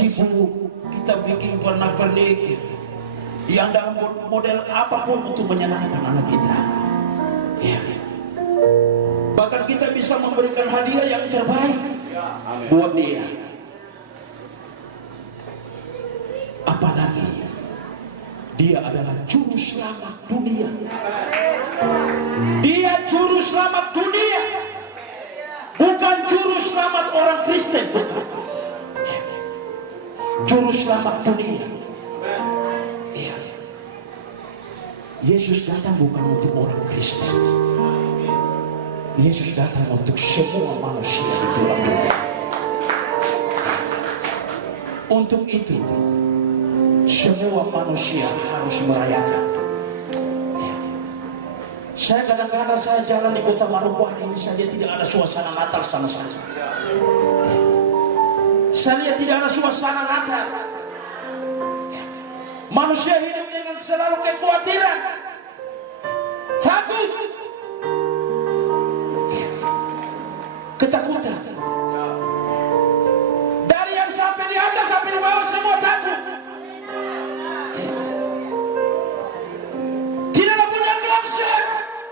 sibuk, kita bikin pernak-pernik yang dalam model apapun untuk menyenangkan anak kita. Ya. Bahkan kita bisa memberikan hadiah yang terbaik buat dia. Apalagi dia adalah juru selamat dunia. Dia juru selamat dunia, bukan juru selamat orang Kristen, bukan. Juru selamat dunia. Ya. Yesus datang bukan untuk orang Kristen. Yesus datang untuk semua manusia di dalam dunia. Untuk itu, semua manusia harus merayakan. Ya. Saya kadang-kadang saya jalan di kota Manokwari ini, saya lihat tidak ada suasana Natal sama sekali. Ya. Saya lihat tidak ada suasana Natal. Ya. Manusia hidup dengan selalu kekhawatiran, takut, ya. Ketakutan. Dari yang sampai di atas sampai di bawah semua takut.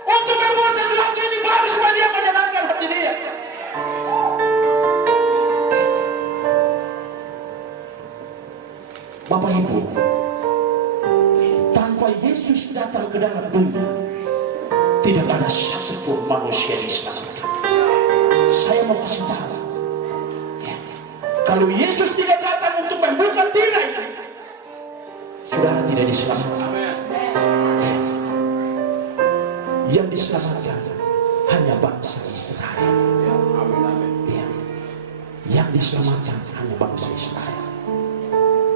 Untuk membuat sesuatu ini baru supaya dia menyenangkan hati dia. Bapak Ibu, tanpa Yesus datang ke dalam dunia, tidak ada satupun manusia yang diselamatkan. Saya mau kasih tahu, ya, kalau Yesus tidak datang untuk membuka tirai, saudara tidak diselamatkan. Yang diselamatkan hanya bangsa Israel. Ya. Yang diselamatkan hanya bangsa Israel.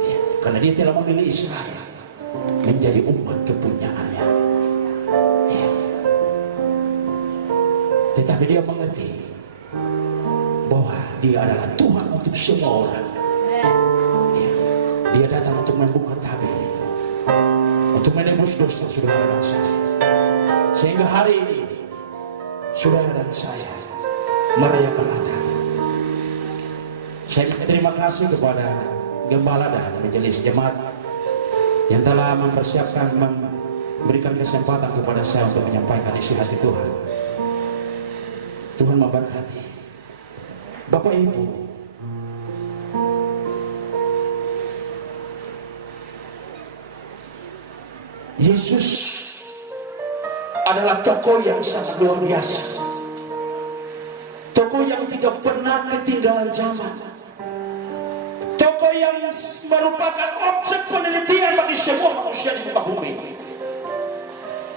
Ya. Karena dia telah memilih Israel menjadi umat kepunyaannya. Ya. Tetapi dia mengerti bahwa dia adalah Tuhan untuk semua orang. Ya. Dia datang untuk membuka tabir itu, untuk menebus dosa saudara dan saya. Sehingga hari ini saudara dan saya merayakan Natal. Saya terima kasih kepada gembala dan majelis jemaat yang telah mempersiapkan, memberikan kesempatan kepada saya untuk menyampaikan isi hati Tuhan. Tuhan memberkati. Bapak Ibu, Yesus adalah tokoh yang sangat luar biasa, tokoh yang tidak pernah ketinggalan zaman, tokoh yang merupakan objek penelitian bagi semua manusia di muka bumi.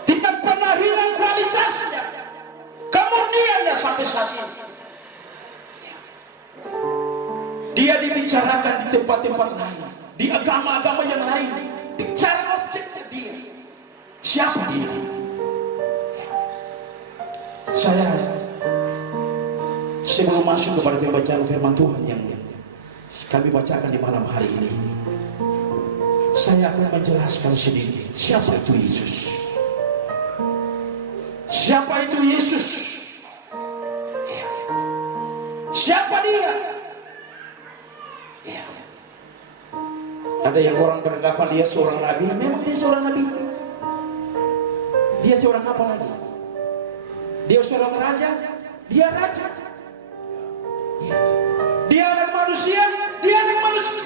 Tidak pernah hilang kualitasnya, kemudiannya sampai saat ini. Dia dibicarakan di tempat-tempat lain, di agama-agama yang lain, bicara objeknya dia. Siapa dia? Saya sebelum masuk kepada pembacaan firman Tuhan yang kami bacakan di malam hari ini, saya akan menjelaskan sedikit siapa itu Yesus. Siapa itu Yesus? Siapa dia? Ada yang orang beranggapan dia seorang nabi. Memang dia seorang nabi. Dia seorang apa lagi? Dia seorang raja, dia raja. Dia anak manusia, dia anak manusia.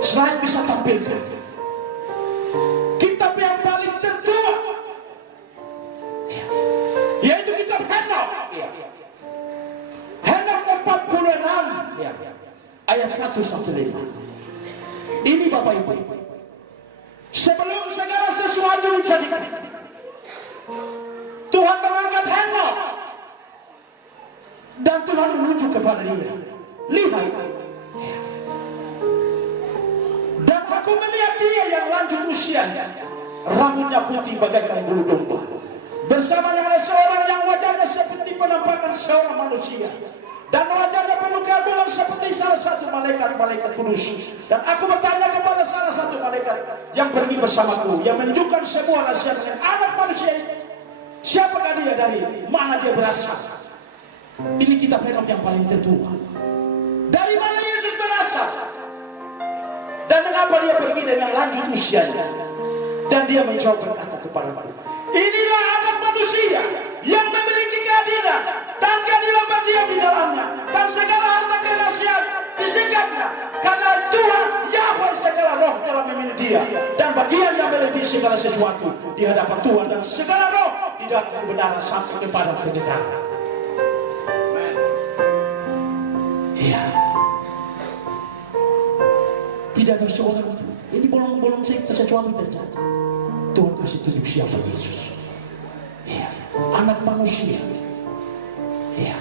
Selain bisa tampilkan kitab yang paling tertua, yaitu kitab Henok. Henok 46 ayat 1-5. Ini Bapak Ibu, sebelum segala sesuatu dijadikan, Tuhan mengangkat Henok dan Tuhan menunjuk kepada dia. Lihat, dan aku melihat dia yang lanjut usianya, rambutnya putih bagaikan bulu domba, bersama dengan seorang yang wajahnya seperti penampakan seorang manusia, dan wajahnya penuh keagungan seperti salah satu malaikat-malaikat kudus. Dan aku bertanya kepada salah satu malaikat yang pergi bersamaku, yang menunjukkan sebuah rahasia dengan anak manusia itu. Siapakah dia, dari mana dia berasal? Ini kitab Henok yang paling tertua. Dari mana Yesus berasal? Dan mengapa dia pergi dengan lanjut usianya? Dan dia menjawab berkata kepada mereka, inilah anak manusia yang memiliki keadilan dan keadilan berdiam di dalamnya, dan segala harta kerahasiaan disingkatnya, karena Tuhan Yahweh segala roh telah memilih dia, dan bagian yang melebihi segala sesuatu di hadapan Tuhan, dan segala roh di dalam kebenaran sampai kepada kekekalan. Iya. Tidak ada seorang itu. Ini belum sesuatu terjadi. Tuhan kasih tunjuk siapa Yesus. Iya. Anak manusia. Iya.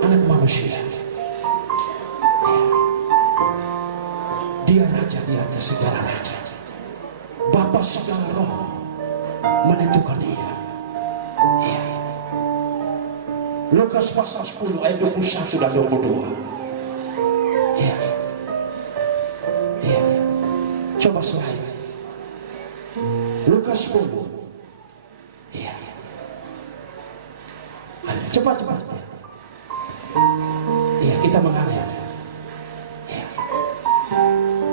Anak manusia. Iya. Dia raja di atas segala raja. Bapa segala roh menentukan dia. Iya. Lukas pasal 10 ayat 21 dan 22. Iya. Iya. Coba slide. Lukas 10. Iya. Cepat-cepat. Iya, kita mengalir. Iya.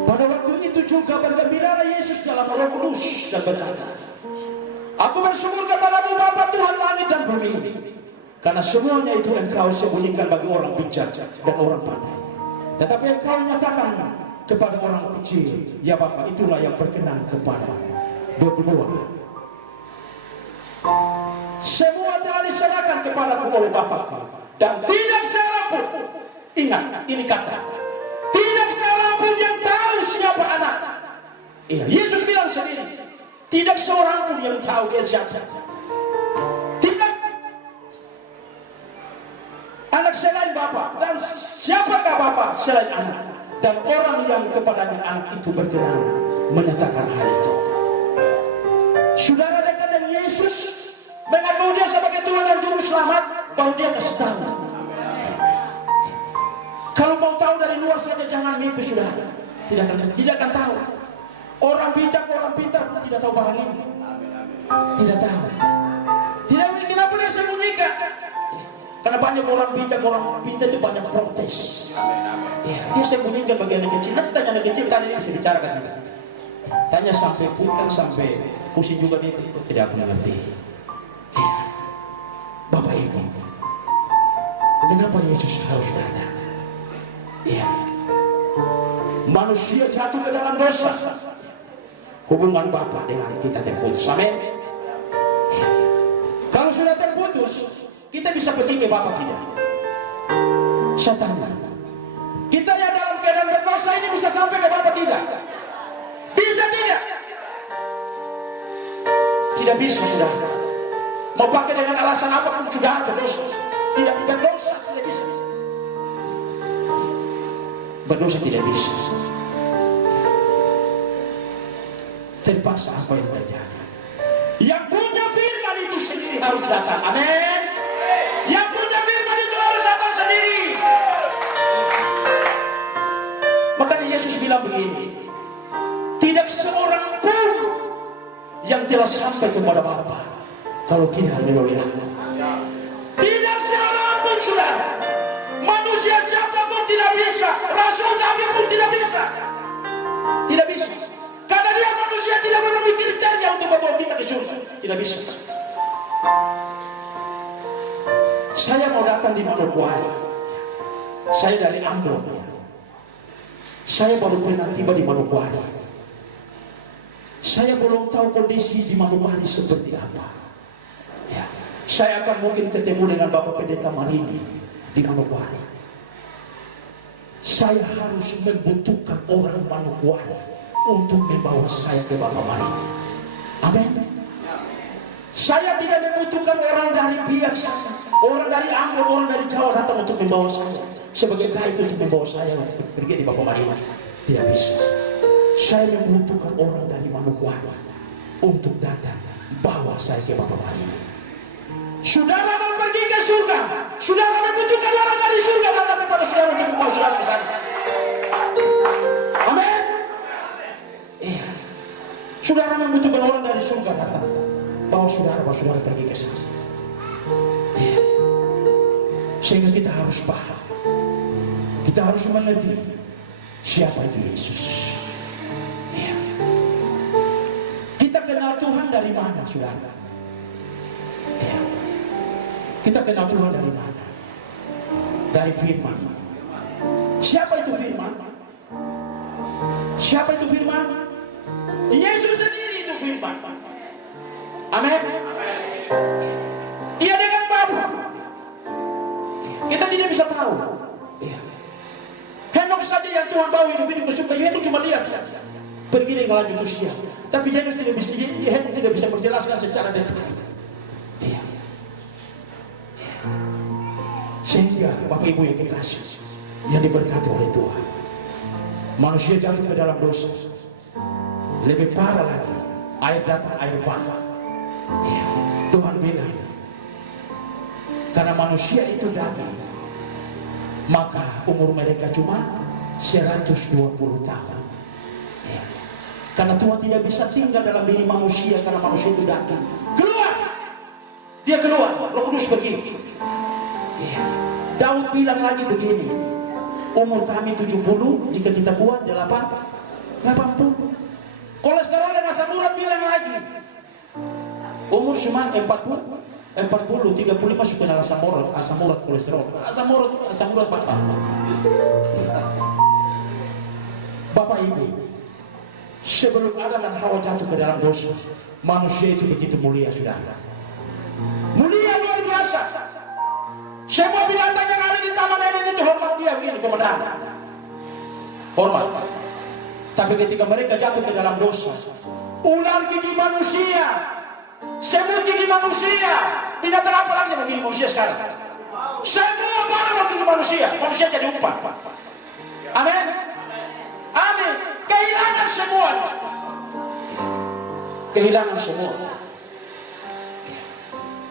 Pada waktu itu juga bergembiralah Yesus dalam Roh Kudus dan berkata, aku bersyukur kepadamu Bapa Tuhan langit dan bumi, karena semuanya itu engkau sembunyikan bagi orang bijak dan orang pandai, tetapi engkau nyatakan kepada orang kecil. Ya Bapa, itulah yang berkenan kepada 22. Semua telah diserahkan kepadaku oleh Bapa, dan tidak seorang pun, ingat ini kata, tidak seorang pun yang tahu siapa anak. Iya, Yesus bilang sendiri, tidak seorang pun yang tahu dia siapa. Tidak anak selain Bapa, dan siapakah Bapa selain anak, dan orang yang kepadanya anak itu berkenan menyatakan hal itu. Saudara dekat dengan Yesus, mengaku dia sebagai Tuhan dan Juru Selamat, baru dia kasih tahu. Kalau mau tahu dari luar saja jangan mimpi, saudara. Tidak akan tahu. Orang bijak, orang pintar pun tidak tahu barang ini. Tidak tahu. Tidak, kenapa dia sembunyikan? Karena banyak orang bijak, orang pintar itu banyak protes. Ya, dia sembunyikan bagian anak kecil. Nanti tanya anak kecil, tadi dia bisa bicara kan? Tanya sampai putar, sampai pusing juga dia, tidak mengerti. Ya. Bapak Ibu, kenapa Yesus harus datang? Ya. Manusia jatuh ke dalam dosa. Hubungan Bapa dengan kita terputus. Amin. Ya. Kalau sudah terputus, kita bisa pergi ke Bapa kita. Saya tanya, kita yang dalam keadaan berdosa ini bisa sampai ke Bapa tidak? Bisa tidak? Tidak bisa, sudah. Mau pakai dengan alasan apapun sudah berdosa. Tidak berdosa, tidak bisa. Berdosa tidak bisa. Terpaksa apa yang terjadi. Yang punya firman itu sendiri harus datang. Amin. Yang punya firman itu harus datang sendiri. Makanya Yesus bilang begini, tidak seorang pun yang telah sampai kepada Bapa kalau tidak melalui aku. Tidak seorang pun, saudara. Manusia siapapun tidak bisa. Rasul Nabi pun tidak bisa. Tidak bisa. Karena dia manusia tidak memiliki kriteria untuk membawa kita ke surga. Tidak bisa. Saya mau datang di Manokwari. Saya dari Ambon. Saya baru pernah tiba di Manokwari. Saya belum tahu kondisi di Manokwari seperti apa. Ya. Saya akan mungkin ketemu dengan Bapak Pendeta Marini di Manokwari. Saya harus membutuhkan orang Manokwari untuk membawa saya ke Bapak Marini. Amin. Saya tidak membutuhkan orang dari biak saya, orang dari Ambon, orang dari Jawa datang untuk membawa saya sebagai guide untuk membawa saya pergi di Bapak Marini. Tidak bisa. Saya membutuhkan orang dari Manokwari untuk datang bawa saya ke Bapak Marini. Saudara mau pergi ke surga, saudara membutuhkan orang dari surga datang kepada saudara untuk membawa saudara ke sana. Amin. Iya. Saudara membutuhkan orang dari surga datang bawa saudara pergi ke sana. Iya. Sehingga kita harus paham, kita harus mengerti siapa itu Yesus. Ya. Kita kenal Tuhan dari mana, saudara? Ya. Kita kenal Tuhan dari mana? Dari firman. Siapa itu firman? Siapa itu firman? Yesus sendiri itu firman. Amin. Ia dengan Bapa. Kita tidak bisa tahu. Ya. Henok saja yang Tuhan bawa hidup ini kesukaan. Henok cuma lihat saja. Pergi dengan lanjut usia. Tapi Henok tidak bisa menjelaskan secara detail. Ya. Sehingga Bapak Ibu yang dikasih, yang diberkati oleh Tuhan, manusia jatuh ke dalam dosa. Lebih parah lagi, air datang, air bah. Ya. Tuhan bilang, karena manusia itu daging, maka umur mereka cuma 120 tahun. Ya. Karena Tuhan tidak bisa tinggal dalam diri manusia, karena manusia itu daging. Keluar! Dia keluar, Roh Kudus begini. Ya. Daud bilang lagi begini, umur kami 70, jika kita buat 80. Kolesterol dan asam urat bilang lagi, umur cuma 40, 35 masuk ke asam urat kolesterol, asam urat Bapak Ibu, sebelum Adam dan Hawa jatuh ke dalam dosa, manusia itu begitu mulia, saudara. Mulia luar biasa. Semua binatang yang ada di taman Eden itu hormat dia begini, kemenangan. Hormat. Tapi ketika mereka jatuh ke dalam dosa, ular gigi manusia, semut gigi manusia, tidak terapa lagi bagi manusia sekarang. Semua barang gigi manusia, manusia jadi umpan. Amin. Amin. Kehilangan semua. Kehilangan semua.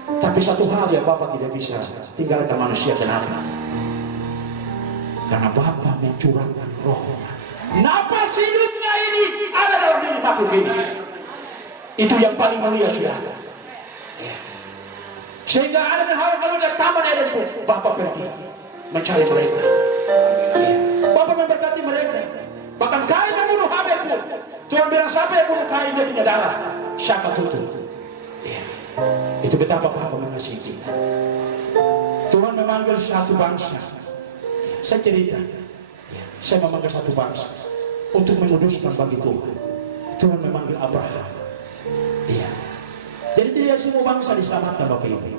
Tapi satu hal yang Bapa tidak bisa tinggalkan manusia, kenapa? Karena Bapa mencurahkan rohnya. Napas hidupnya ini ada dalam diri makhluk ini. Itu yang paling mulia, saudara. Sehingga Adam dan Hawa kalau dari taman Eden pun Bapa pergi mencari mereka. Bapa memberkati mereka. Bahkan Kain membunuh Habel pun Tuhan bilang, siapa yang bunuh Kain, dia punya darah. Siapa tutup? Itu betapa Bapa mengasihi kita. Tuhan memanggil satu bangsa. Saya cerita, saya memanggil satu bangsa untuk menguduskan bagi Tuhan. Tuhan memanggil Abraham. Iya. Jadi tidak semua bangsa diselamatkan, Bapak Ibu.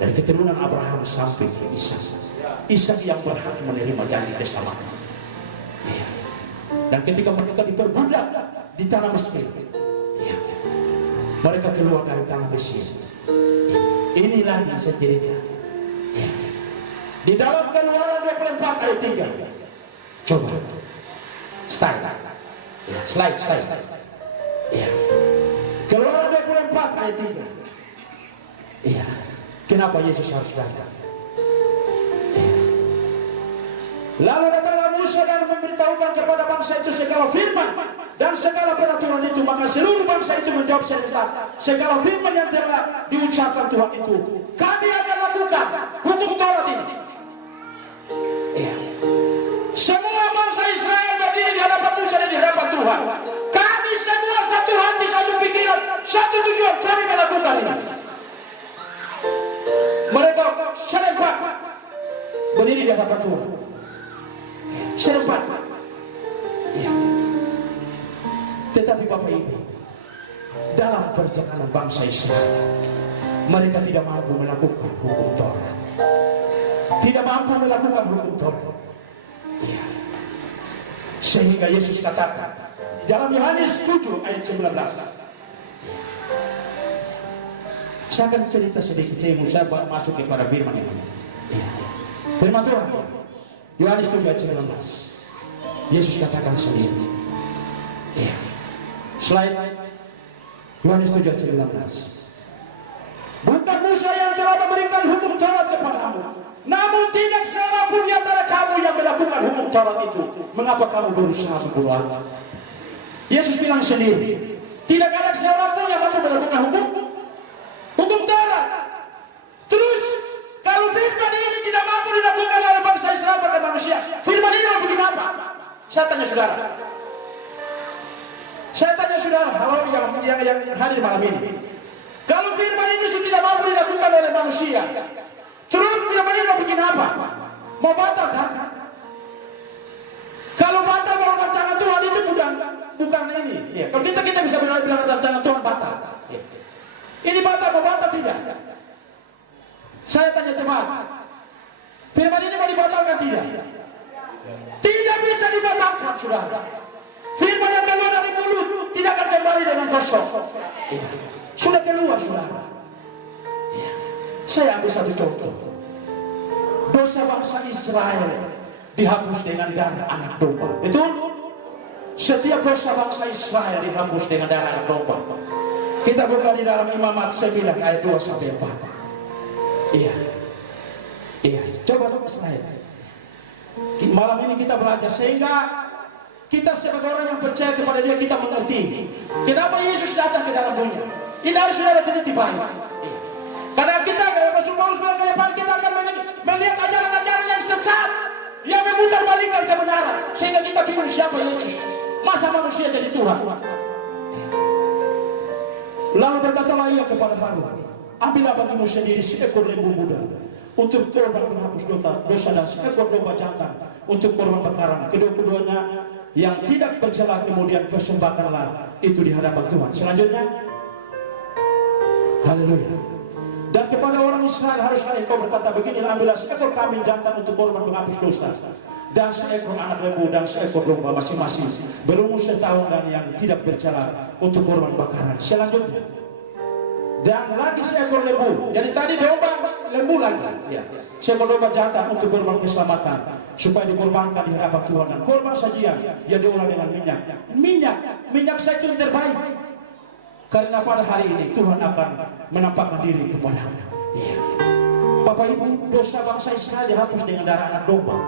Dari keturunan Abraham sampai ke Ishak. Ishak yang berhak menerima janji keselamatan. Iya. Dan ketika mereka diperbudak di tanah Mesir, iya, mereka keluar dari tanah Mesir. Inilah yang saya cerita. Iya. Di dalam Keluaran 24 ayat 3. Coba. Slide. Ya. Keluaran 24 ayat 3. Iya. Kenapa Yesus harus datang? Ya. Lalu datanglah Musa dan memberitahukan kepada bangsa itu segala firman dan segala peraturan itu. Maka seluruh bangsa itu menjawab serentak, segala firman yang telah diucapkan Tuhan itu kami akan lakukan. Hukum Taurat ini. Iya. Semua bangsa Israel berdiri di hadapan Musa dan di hadapan Tuhan. Kami semua satu hati, satu pikiran, satu tujuan. Kami melakukan ini. Mereka serempak berdiri di hadapan Tuhan. Serempak. Ya. Tetapi Bapak Ibu, dalam perjalanan bangsa Israel, mereka tidak mampu melakukan hukum Taurat. Tidak mampu melakukan hukum Taurat. Ya. Sehingga Yesus katakan dalam Yohanes 7 ayat 19. Saya akan cerita sedikit, saya masuk kepada firman ini. Ya. Firman Tuhan, Yohanes 7 ayat 19. Yesus katakan sendiri. Ya. Slide Yohanes 7 ayat 19. Bukan Musa yang telah memberikan hukum Taurat kepadamu, namun tidak seorang pun di antara kamu yang melakukan hukum Taurat itu. Mengapa kamu berusaha membunuh aku? Yesus bilang sendiri, tidak ada seorang pun yang mampu melakukan hukum Taurat. Terus kalau firman ini tidak mampu Saya tanya saudara. Saya tanya saudara, halo yang hadir malam ini. Kalau firman ini sudah tidak mampu dilakukan oleh manusia, terus firman ini mau bikin apa? Mau batal kan? Kalau batal mau rancangan Tuhan itu bukan ini. Ya. Kalau kita bisa bilang rancangan Tuhan batal. Ya. Ini batal mau batal tidak? Saya tanya teman, firman ini mau dibatalkan tidak? Tidak bisa dibatalkan, saudara. Firman yang keluar dari mulut tidak akan kembali dengan kosong. Ya. Sudah keluar, saudara. Ya. Saya ambil satu contoh. Dosa bangsa Israel dihapus dengan darah anak domba. Betul? Setiap dosa bangsa Israel dihapus dengan darah anak domba. Kita buka di dalam Imamat 9 ayat 2 sampai 4. Iya. Iya, coba slide. Malam ini kita belajar sehingga kita sebagai orang yang percaya kepada Dia, kita mengerti kenapa Yesus datang ke dalam dunia. Ini harus saudara teliti baik. Iya. Karena kita Rasul Paulus bilang ke depan, kita akan melihat ajaran-ajaran yang sesat yang memutar balikkan kebenaran sehingga kita bingung siapa Yesus. Masa manusia jadi Tuhan? Lalu berkatalah ia kepada Harun, ambillah bagimu sendiri seekor lembu muda untuk korban menghapus dosa dan seekor domba jantan untuk korban bakaran. Kedua-duanya yang tidak bercela kemudian persembahkanlah itu di hadapan Tuhan. Selanjutnya, haleluya. Dan kepada orang Israel haruslah engkau berkata begini, ambillah seekor kambing jantan untuk korban menghapus dosa dan seekor anak lembu dan seekor domba masing-masing berumur setahun dan yang tidak bercela untuk korban bakaran. Selanjutnya, dan lagi seekor lembu. Jadi tadi domba, lembu lagi. Ya. Seekor domba jantan untuk korban keselamatan supaya dikorbankan di hadapan Tuhan, dan korban sajian yang diolah dengan minyak zaitun terbaik. Karena pada hari ini Tuhan akan menampakkan diri kepadamu. Iya. Bapak Ibu, dosa bangsa Israel dihapus dengan darah anak domba.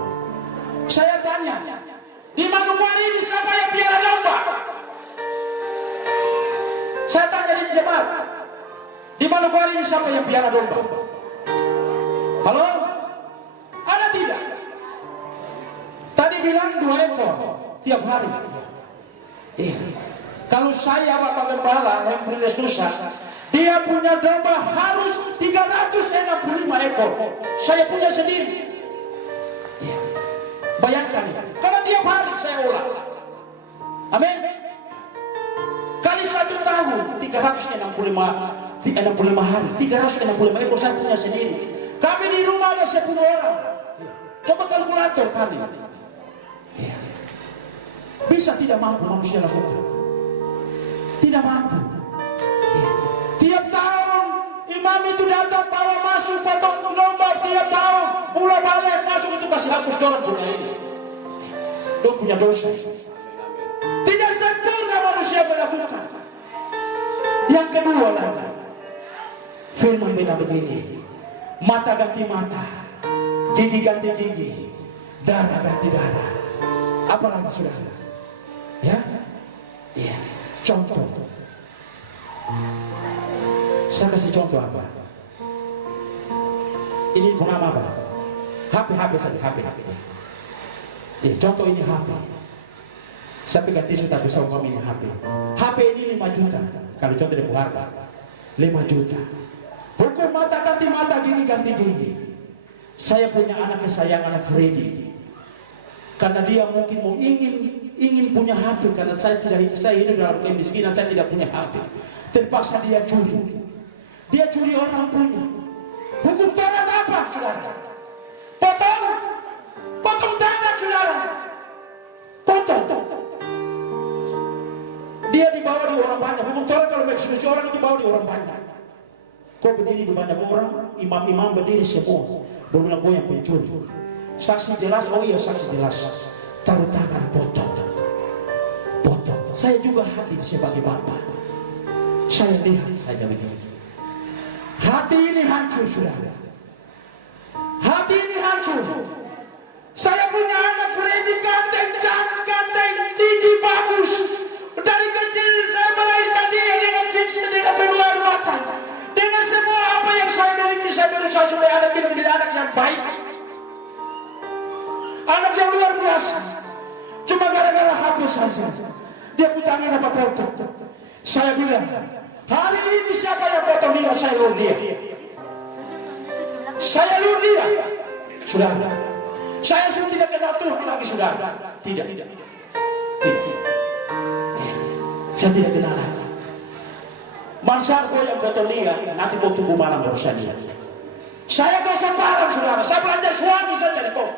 Saya tanya, di Manokwari ini siapa yang piara domba? Saya tanya di jemaat, di Manokwari ini siapa yang piara domba? Halo? Ada tidak? Tadi bilang 2 ekor tiap hari. Iya. Kalau saya Bapak Gembala Hefriles Nusa, dia punya domba harus 365 ekor. Saya punya sendiri. Ya. Bayangkan ya. Karena tiap hari saya olah. Amin. Kali 1 tahun 365 hari. 365 ekor saya punya sendiri. Kami di rumah ada 10 orang. Coba kalkulator kami. Ya. Bisa tidak mampu manusia lakukan? Tidak mampu. Ya. Tiap tahun imam itu datang bawa masuk potong domba, tiap tahun bola balik masuk itu kasih hapus dorong bola ini. Dia punya dosa. Tidak sempurna manusia melakukan. Yang kedua lagi, firman beda begini, mata ganti mata, gigi ganti gigi, darah ganti darah. Apa lagi sudah? Ya, ya. Contoh. Saya kasih contoh apa? Ini bernama apa? HP saja, HP. Ya, contoh ini HP. Saya pegang tisu tapi saya umpamanya HP. HP ini 5 juta. Kalau contoh dia harga 5 juta. Hukum mata ganti mata, gigi ganti gigi. Saya punya anak kesayangan Freddy. Karena dia mungkin mau ingin punya HP, karena saya hidup dalam kemiskinan, saya tidak punya HP. Terpaksa dia curi. Dia curi orang punya. Hukum tangan apa, saudara? Potong tangan, saudara. Potong. Dia dibawa di orang banyak. Hukum Torah kalau eksekusi orang itu dibawa di orang banyak. Kau berdiri di banyak orang, imam-imam berdiri semua. Dia bilang kau yang pencuri. Saksi jelas, oh iya saksi jelas. Taruh tangan, potong. Saya juga hadir sebagai bapak. Saya lihat saja begini. Hati ini hancur, saudara. Hati ini hancur. Saya punya anak Freddy ganteng, cantik, ganteng, tinggi, bagus. Dari kecil saya melahirkan dia dengan siksa, dengan penuh air mata. Dengan semua apa yang saya miliki, saya berusaha supaya anak ini menjadi anak yang baik. Anak yang luar biasa. Cuma saja. Dia putangin apa potong. Saya bilang, hari ini siapa yang potong dia? Saya lur dia. Saya lur dia. Saudara, saya sudah tidak kenal Tuhan lagi, saudara. Tidak. Saya tidak kenal lagi. Mansarko yang potong dia, nanti mau tunggu malam baru saya lihat. Saya gak sembarang, saudara. Saya belajar suami saja kok.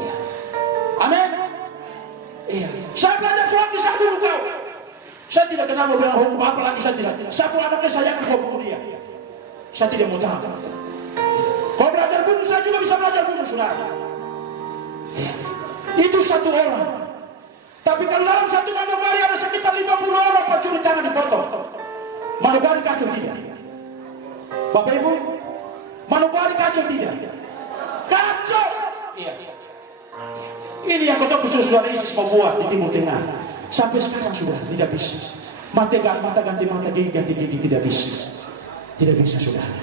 Ya. Amin. Iya. Saya belajar suami saya dulu kau. Saya tidak kenal mau bilang hukum apa lagi, saya tidak. Saya pun anaknya saya yang bunuh dia. Saya tidak mau tahu. Kalau belajar bunuh, saya juga bisa belajar bunuh, saudara. Ya. Itu satu orang. Tapi kalau dalam satu Manokwari ada sekitar 50 orang pencuri tangan dipotong. Manokwari kacau tidak? Bapak Ibu, Manokwari kacau tidak? Kacau. Iya. Ini yang kota saudara ISIS mau buat di Timur Tengah. Sampai sekarang sudah tidak bisa. Mata ganti mata, gigi ganti gigi, tidak bisa. Tidak bisa, saudara.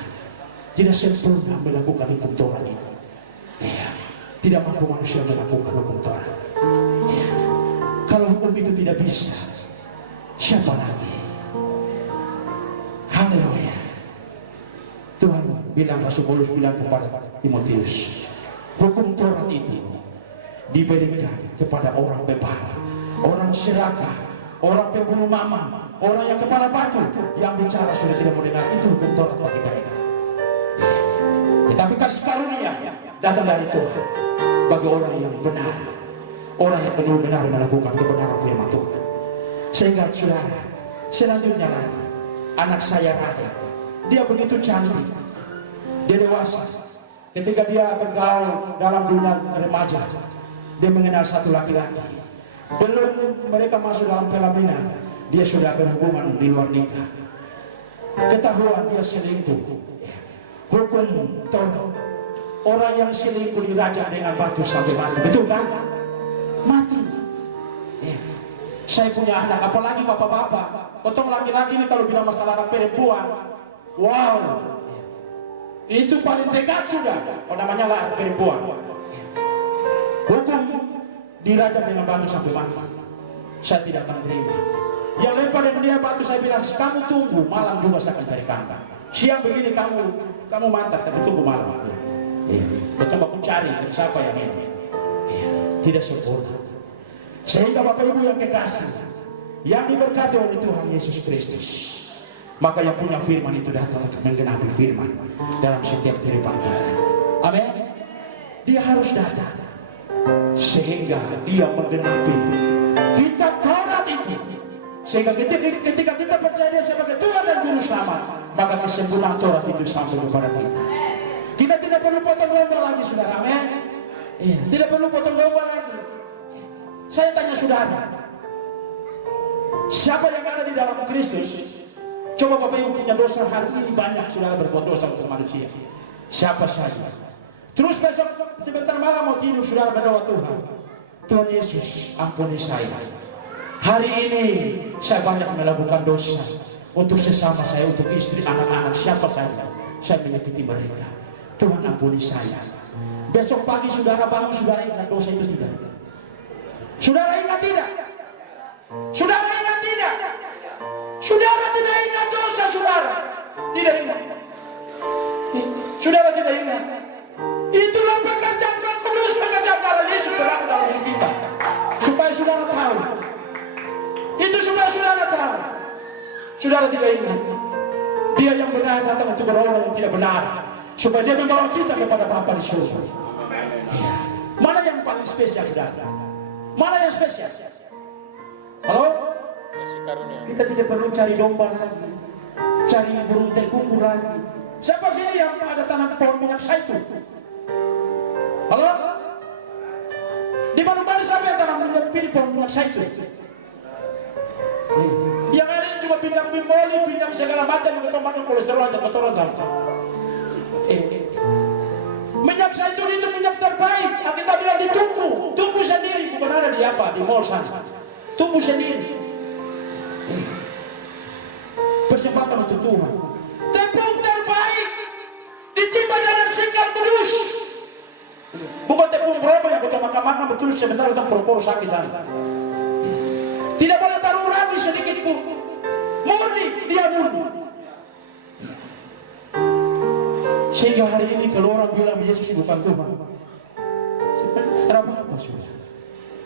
Tidak sempurna melakukan hukum Torah itu. Ya. Tidak mampu manusia melakukan hukum Torah. Ya. Kalau hukum itu tidak bisa, siapa lagi? Haleluya. Tuhan bilang, Rasul Paulus bilang kepada Timotius, hukum Torah itu diberikan kepada orang bebal, orang serakah, orang pembunuh mama, orang yang kepala batu, yang bicara sudah tidak mau dengar. Itu hukum Torah bagi mereka. Tetapi kasih karunia datang dari Tuhan bagi orang yang benar, orang yang benar-benar melakukan kebenaran firman Tuhan. Sehingga saudara, selanjutnya lagi, anak saya Raya, dia begitu cantik, dia dewasa. Ketika dia bergaul dalam dunia remaja, dia mengenal satu laki-laki. Belum mereka masuk dalam pelaminan, dia sudah berhubungan di luar nikah. Ketahuan dia selingkuh. Hukum Torah, orang yang selingkuh dirajam dengan batu sampai mati. Betul kan? Mati. Ya. Saya punya anak, apalagi bapak-bapak. Potong laki-laki ini kalau bilang masalah anak perempuan, wow, itu paling dekat sudah. Oh, namanya lah perempuan. Hukum dirajam dengan batu sampai mati. Saya tidak akan terima. Yang lempar dengan dia batu, saya bilang, kamu tunggu, malam juga saya akan cari kamu. Siang begini kamu mantap, tapi tunggu malam. Betul aku cari siapa yang ini. Tidak sempurna. Sehingga Bapak Ibu yang kekasih, yang diberkati oleh Tuhan Yesus Kristus, maka yang punya firman itu datang untuk menggenapi firman dalam setiap kehidupan kita. Amin. Dia harus datang sehingga dia menggenapi kitab Taurat itu, sehingga ketika kita percaya dia sebagai Tuhan dan Juru Selamat, maka kesempurnaan Taurat itu sampai kepada kita. Kita tidak perlu potong domba lagi, saudara. Amin. Tidak perlu potong domba lagi. Saya tanya saudara, siapa yang ada di dalam Kristus? Coba Bapak Ibu punya dosa hari ini banyak, saudara berbuat dosa untuk manusia. Siapa saja. Terus besok sebentar malam mau tidur, saudara berdoa, Tuhan Yesus ampuni saya. Hari ini saya banyak melakukan dosa untuk sesama saya, untuk istri, anak-anak, siapa saja. Saya menyakiti mereka. Tuhan ampuni saya. Besok pagi saudara bangun, saudara ingat dosa itu tidak? Saudara ingat tidak? Saudara ingat tidak? Saudara tidak ingat dosa, saudara? Tidak ingat. Saudara tidak ingat. Itulah pekerjaan Roh Kudus, pekerjaan darah Yesus berlaku dalam hidup kita. Supaya saudara tahu. Itu supaya saudara tahu. Saudara tidak ingat. Dia yang benar datang untuk orang yang tidak benar, supaya dia membawa kita kepada Bapa di surga. Ya. Mana yang paling spesial, saudara? Mana yang spesial? Halo? Kita tidak perlu cari domba lagi, cari burung terkukur lagi. Siapa sini yang ada tanam pohon minyak zaitun? Halo? Di mana siapa yang tanam pohon minyak zaitun? Yang ada ini cuma bintang bimboli, bintang segala macam, ketemu kolesterol aja, kotoran saja. Minyak zaitun itu minyak terbaik. Kita bilang tumbuh sendiri, bukan ada di apa, di mall sana. Tumbuh sendiri. Persembahkan untuk Tuhan. Tepung terbaik ditimpa dengan singkat kudus. Bukan tepung berapa yang kita makan betul sebentar kita pura-pura sakit sana. Tidak boleh taruh ragu sedikit pun. Murni, dia murni. Sehingga hari ini kalau orang bilang Yesus bukan Tuhan, sebenarnya apa sudah?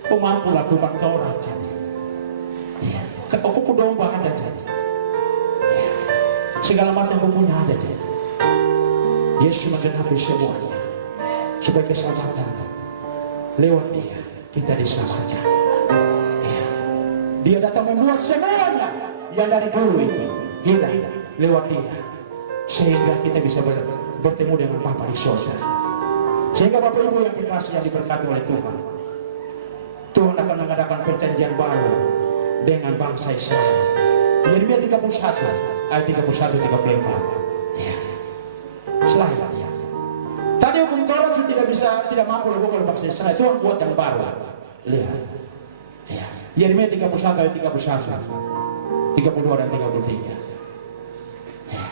Kau mampu lakukan Taurat saja. Kau domba ada saja. Segala macam kau punya ada saja. Yesus menggenapi semuanya supaya keselamatan lewat Dia kita diselamatkan. Dia datang membuat semuanya yang dari dulu itu hilang lewat Dia, sehingga kita bisa bertemu dengan Bapa di surga. Sehingga Bapak Ibu yang dikasihi, yang diberkati oleh Tuhan, Tuhan akan mengadakan perjanjian baru dengan bangsa Israel. Yeremia 31 ayat 31-34. Ya. Selanjutnya, tadi hukum Taurat sudah tidak mampu lakukan oleh bangsa Israel. Tuhan buat yang baru. Lihat. Ya. Yeremia 31 ayat 31, 32 dan 33. Ya.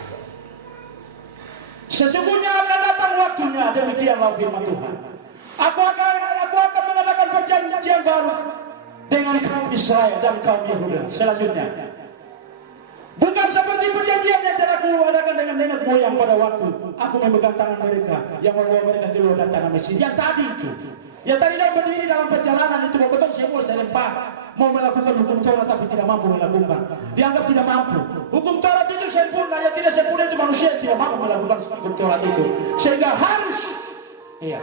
Sesungguhnya akan datang waktunya, demikianlah firman Tuhan. Aku akan mengadakan perjanjian baru dengan kaum Israel dan kaum Yehuda. Selanjutnya, bukan seperti perjanjian yang telah kuadakan dengan nenek moyang pada waktu aku memegang tangan mereka yang membawa mereka keluar dari tanah Mesir. Yang tadi itu, yang tadi dia berdiri dalam perjalanan itu, mau ketemu semua serempak, mau melakukan hukum Taurat tapi tidak mampu melakukan. Dianggap tidak mampu. Hukum Taurat itu sempurna, yang tidak sempurna itu manusia yang tidak mampu melakukan hukum Taurat itu. Sehingga harus, iya,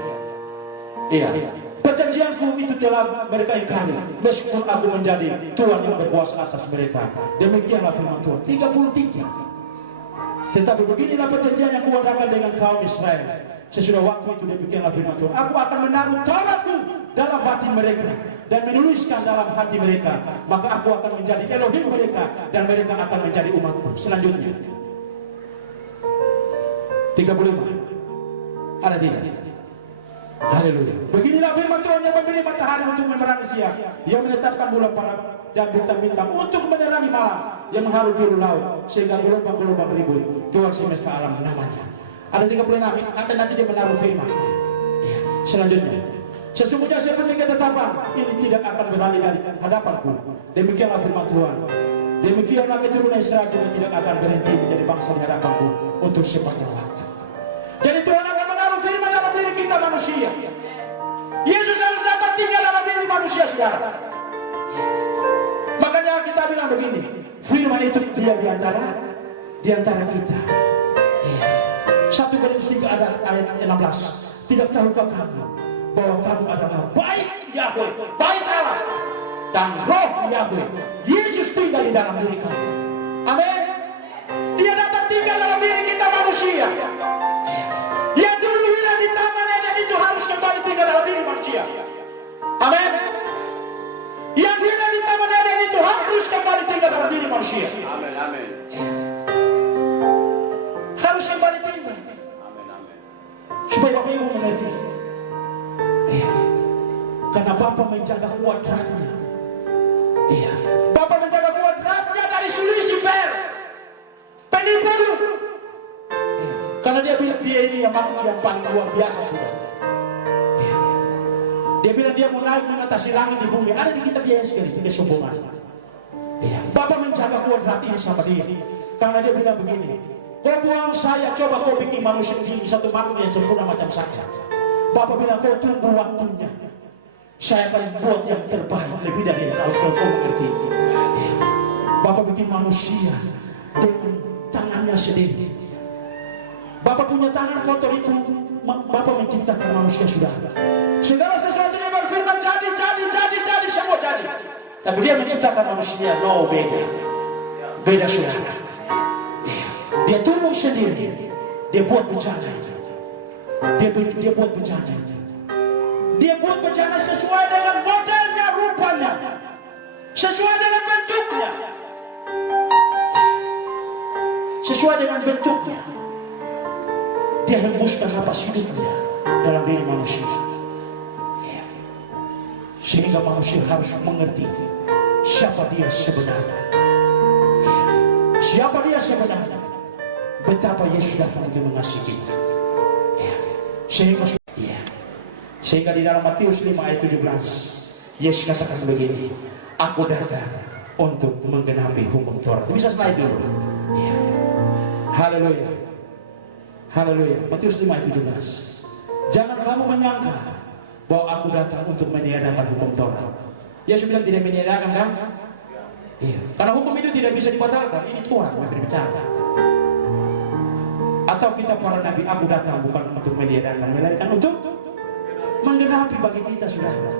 perjanjianku itu telah mereka ingkari, meskipun aku menjadi Tuhan yang berkuasa atas mereka. Demikianlah firman Tuhan. 33. Tetapi beginilah perjanjian yang kuadakan dengan kaum Israel sesudah waktu itu, demikianlah firman Tuhan. Aku akan menaruh Tauratku dalam batin mereka dan menuliskan dalam hati mereka. Maka aku akan menjadi Elohim mereka dan mereka akan menjadi umatku. Selanjutnya 35. Ada tidak? Haleluya. Beginilah firman Tuhan yang memberi matahari untuk menerangi siang, yang menetapkan bulan panas dan bintang-bintang untuk menerangi malam, yang mengharu biru laut sehingga gelombang-gelombang ribut. Tuhan semesta alam namanya. Ada 36. Nanti dia menaruh firman. Ya. Selanjutnya, sesungguhnya seperti ketetapan ini tidak akan beralih dari hadapanku. Demikianlah firman Tuhan. Demikianlah keturunan Israel juga tidak akan berhenti menjadi bangsa di hadapanku untuk sepanjang waktu. Jadi Tuhan akan menaruh firman dalam diri kita manusia. Yesus harus datang tinggal dalam diri manusia, saudara. Makanya kita bilang begini, firman itu dia di antara kita. 1 Korintus 3 ayat 16. Tidak tahukah kamu bahwa kamu adalah bait Yahweh, bait Allah, dan roh Yahweh Yesus tinggal di dalam diri kamu. Amin. Dia datang tinggal dalam diri kita manusia. Yang dulu hilang di taman Eden itu harus kembali tinggal dalam diri manusia. Amin. Yang hilang di taman Eden itu harus kembali tinggal dalam diri manusia. Amin, amin. Harus kembali tinggal. Amin, amin. Supaya Bapak Ibu mengerti. Karena Bapa menjaga kuadratnya. Bapa menjaga kuadratnya dari Lucifer, penipu. Karena dia bilang dia ini yang paling luar biasa sudah. Dia bilang dia mau naik mengatasi langit di bumi. Ada di kitab Yesaya kesombongan. Bapa menjaga kuadrat ini sama dia. Karena dia bilang begini, kau buang saya, coba kau bikin manusia di satu makhluk yang sempurna macam saya. Bapa bilang kau tunggu waktunya. Saya akan buat yang terbaik lebih dari yang kau mengerti. Bapa bikin manusia dengan tangannya sendiri. Bapak punya tangan kotor itu, Bapak menciptakan manusia sudah. Segala sesuatu dia berfirman jadi, semua jadi. Tapi dia menciptakan manusia, no, beda saudara. Dia turun sendiri, dia buat bencana itu. Dia buat bencana itu. Dia buat bencana sesuai dengan modelnya, rupanya, sesuai dengan bentuknya, sesuai dengan bentuknya. Dia hembuskan napas hidupnya dalam diri manusia. Sehingga manusia harus mengerti siapa dia sebenarnya. Siapa dia sebenarnya. Betapa Yesus datang untuk mengasihi kita. Sehingga di dalam Matius 5 ayat 17 Yesus katakan begini, aku datang untuk menggenapi hukum Taurat. Bisa slide dulu. Ya. Haleluya. Haleluya. Matius 5 ayat 17. Jangan kamu menyangka bahwa aku datang untuk meniadakan hukum Taurat. Yesus bilang tidak meniadakan, kan? Iya. Karena hukum itu tidak bisa dibatalkan. Ini Tuhan yang berbicara. Atau kita para nabi, aku datang bukan untuk meniadakan, melainkan untuk menggenapi bagi kita, saudara.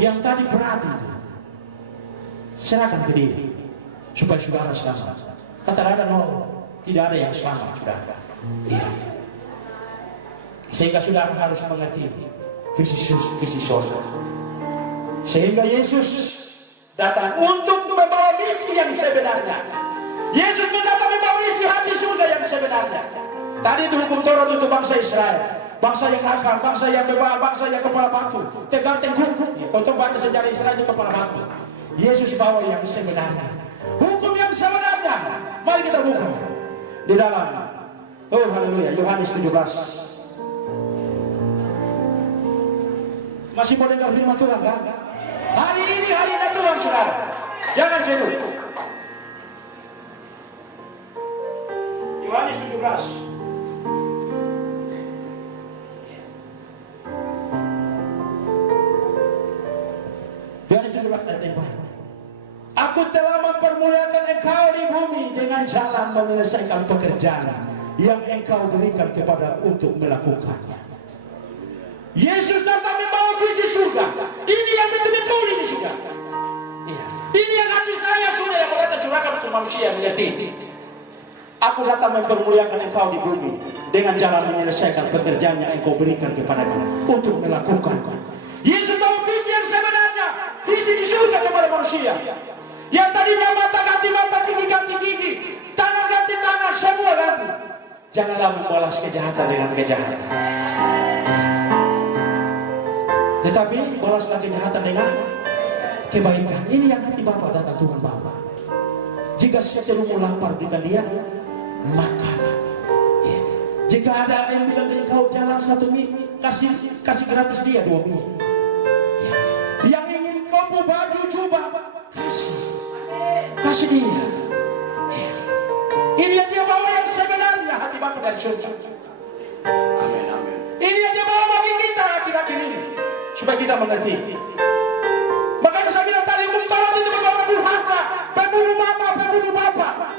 Yang tadi berat itu, serahkan ke dia supaya saudara selamat. Kata ada no, tidak ada yang selamat, saudara. Iya. Sehingga saudara harus mengerti visi surga. Sehingga Yesus datang untuk membawa misi yang sebenarnya. Yesus datang membawa misi hati surga yang sebenarnya. Tadi itu hukum Taurat untuk bangsa Israel, bangsa yang nakal, bangsa yang bebal, bangsa yang kepala batu, tegar tengkuk. Kau baca sejarah Israel itu kepala batu. Yesus bawa yang sebenarnya, hukum yang sebenarnya. Mari kita buka di dalam, oh haleluya, Yohanes 17. Masih boleh dengar firman Tuhan, kan? Hari ini harinya Tuhan, saudara. Jangan jenuh. Yohanes 17. Yohanes 17 ayat 4. Aku telah mempermuliakan engkau di bumi dengan jalan menyelesaikan pekerjaan yang engkau berikan kepada untuk melakukannya. Yesus datang membawa visi surga. Ini yang betul-betul ini sudah. Ya. Ini yang hati saya sudah yang mereka curahkan untuk manusia mengerti. Aku datang mempermuliakan engkau di bumi dengan jalan menyelesaikan pekerjaan yang engkau berikan kepadaku untuk melakukannya. Yesus bawa visi yang sebenarnya, visi di surga kepada manusia. Yang tadinya mata ganti mata, gigi ganti gigi, tangan ganti tangan, semua ganti. Janganlah membalas kejahatan dengan kejahatan, tetapi balaslah kejahatan dengan kebaikan. Ini yang hati Bapa datang Tuhan Bapa. Jika seterumu lapar, berikan dia makanan. Ya. Jika ada yang bilang ke engkau jalan 1 mil, kasih gratis dia 2 mil. Ya. Yang ingin kau baju jubah, kasih dia. Ya. Ini yang dia bawa yang sebenarnya hati Bapa dari surga. Amin, amin. Ini yang dia bawa bagi kita akhir-akhir ini, supaya kita mengerti. Makanya saya bilang tadi, hukum Taurat itu berbawa durhaka, pembunuh mama, pembunuh bapa.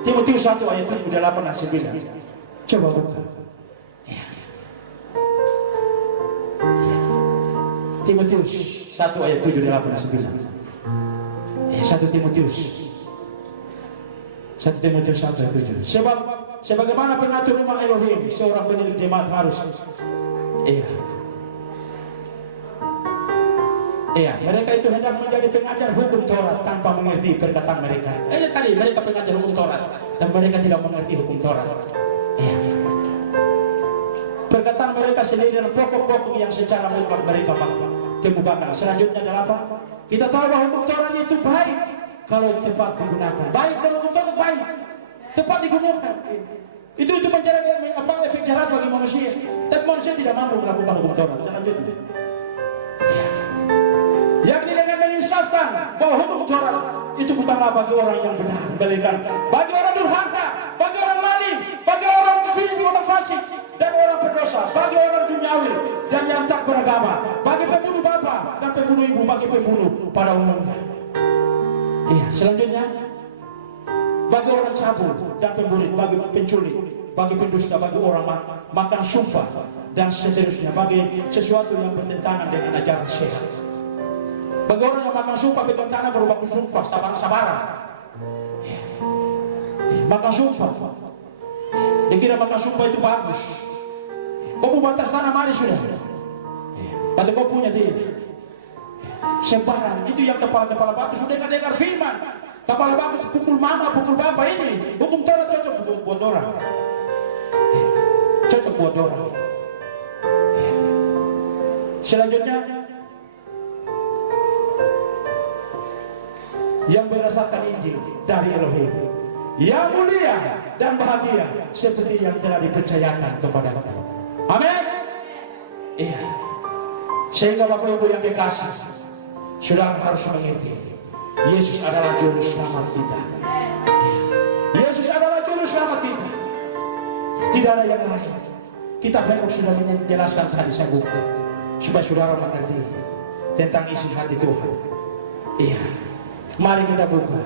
Timotius 1 ayat 7, 8 dan 9. Coba buka. Ya. Ya. Timotius 1 ayat 7, 8 dan 9. 1 Timotius 1 ayat 7. Sebab sebagaimana pengatur rumah Elohim, seorang pemilik jemaat harus Iya, mereka itu hendak menjadi pengajar hukum Taurat tanpa mengerti perkataan mereka. Ini tadi mereka pengajar hukum Taurat dan mereka tidak mengerti hukum Taurat. Iya. Perkataan mereka sendiri dan pokok-pokok yang secara mutlak mereka kemukakan. Selanjutnya adalah apa? Kita tahu bahwa hukum Taurat itu baik kalau tepat digunakan. Baik kalau hukum Taurat baik, tepat digunakan. Itu mencari efek jahat bagi manusia. Tapi manusia tidak mampu melakukan hukum Taurat. Selanjutnya. Iya. Yakni dengan menginsafkan bahwa hukum Taurat itu bukanlah bagi orang yang benar, melainkan bagi orang durhaka, bagi orang maling, bagi orang fasik dan orang berdosa, bagi orang duniawi dan yang tak beragama, bagi pembunuh bapa dan pembunuh ibu, bagi pembunuh pada umumnya. Iya, selanjutnya bagi orang cabul dan pembunuh, bagi penculik, bagi pendusta, bagi orang makan sumpah dan seterusnya, bagi sesuatu yang bertentangan dengan ajaran sehat. Bagi orang yang makan sumpah bertentangan berubah sumpah, sabaran. Ya. Makan sumpah. Dia kira makan sumpah itu bagus. Kau batas tanah mari sudah. Kata kau punya dia. Sembarang itu yang kepala batu sudah dengar firman. Kepala batu pukul mama, pukul bapa ini. Hukum Taurat cocok buat orang. Cocok buat orang. Selanjutnya yang berdasarkan Injil dari Elohim, yang mulia dan bahagia seperti yang telah dipercayakan kepada kita. Amin. Iya. Sehingga Bapak Ibu yang dikasih, saudara harus mengerti Yesus adalah juru selamat kita. Yesus adalah juru selamat kita. Tidak ada yang lain. Kita memang sudah menjelaskan tadi saya buka, supaya saudara mengerti tentang isi hati Tuhan. Iya, mari kita buka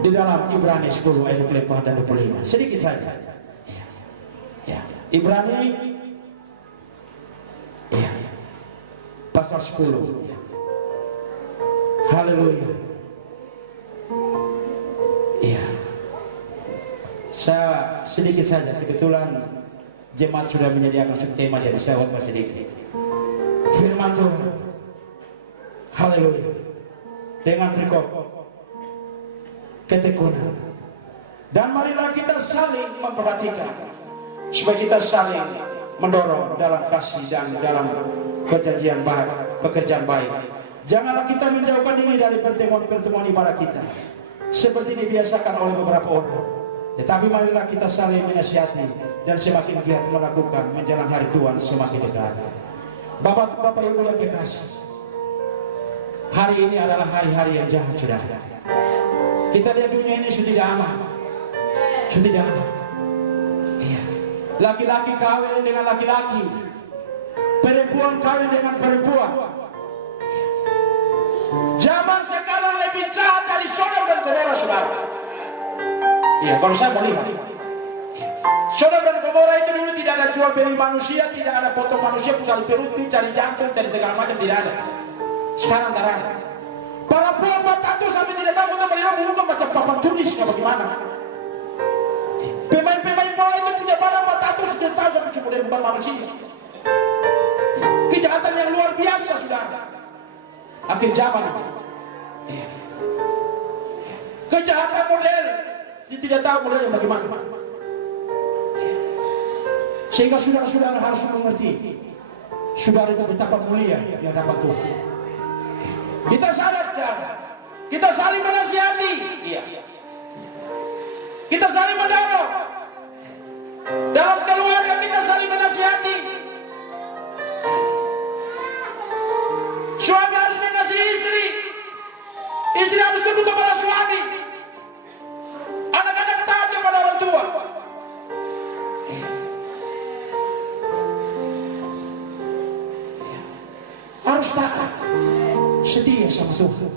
di dalam Ibrani 10 ayat 24 dan 25. Sedikit saja. Ya. Ibrani ya. Pasal 10. Ya. Haleluya. Iya. Saya sedikit saja, kebetulan jemaat sudah menyediakan tema, jadi saya khotbah sedikit. Firman Tuhan. Haleluya. Dengan berikut ketekunan. Dan marilah kita saling memperhatikan, supaya kita saling mendorong dalam kasih dan dalam perjanjian baik, pekerjaan baik. Janganlah kita menjauhkan diri dari pertemuan-pertemuan ibadah kita, seperti dibiasakan oleh beberapa orang. Tetapi marilah kita saling menasihati dan semakin giat melakukan menjelang hari Tuhan semakin dekat. Bapak Ibu yang kekasih, hari ini adalah hari-hari yang jahat, saudara. Kita lihat dunia ini sudah tidak aman. Sudah tidak aman. Iya. Laki-laki kawin dengan laki-laki, perempuan kawin dengan perempuan. Zaman sekarang lebih jahat dari Sodom dan Gomora, saudara. Iya, kalau saya melihat, Sodom dan Gomora itu dulu tidak ada jual beli manusia, tidak ada potong manusia, cari perut, cari jantung, cari segala macam, tidak ada. Sekarang tak ada. Para perempuan tato sampai tidak tahu untuk melihat bukan macam papan tulis, bagaimana? Pemain-pemain bola itu punya badan tato sudah tahu sampai cukup dia bukan manusia. Kejahatan yang luar biasa, saudara. Akhir zaman. Kejahatan model, dia tidak tahu modelnya bagaimana. Sehingga saudara-saudara harus mengerti, saudara itu betapa mulia yang dapat Tuhan. Kita sadar, saudara. Kita saling menasihati. Iya. Kita saling mendorong. Dalam keluarga kita saling menasihati. Suami harus mengasihi istri. Istri harus tunduk kepada suami. Anak-anak taat kepada orang tua. Harus taat, setia sama Tuhan.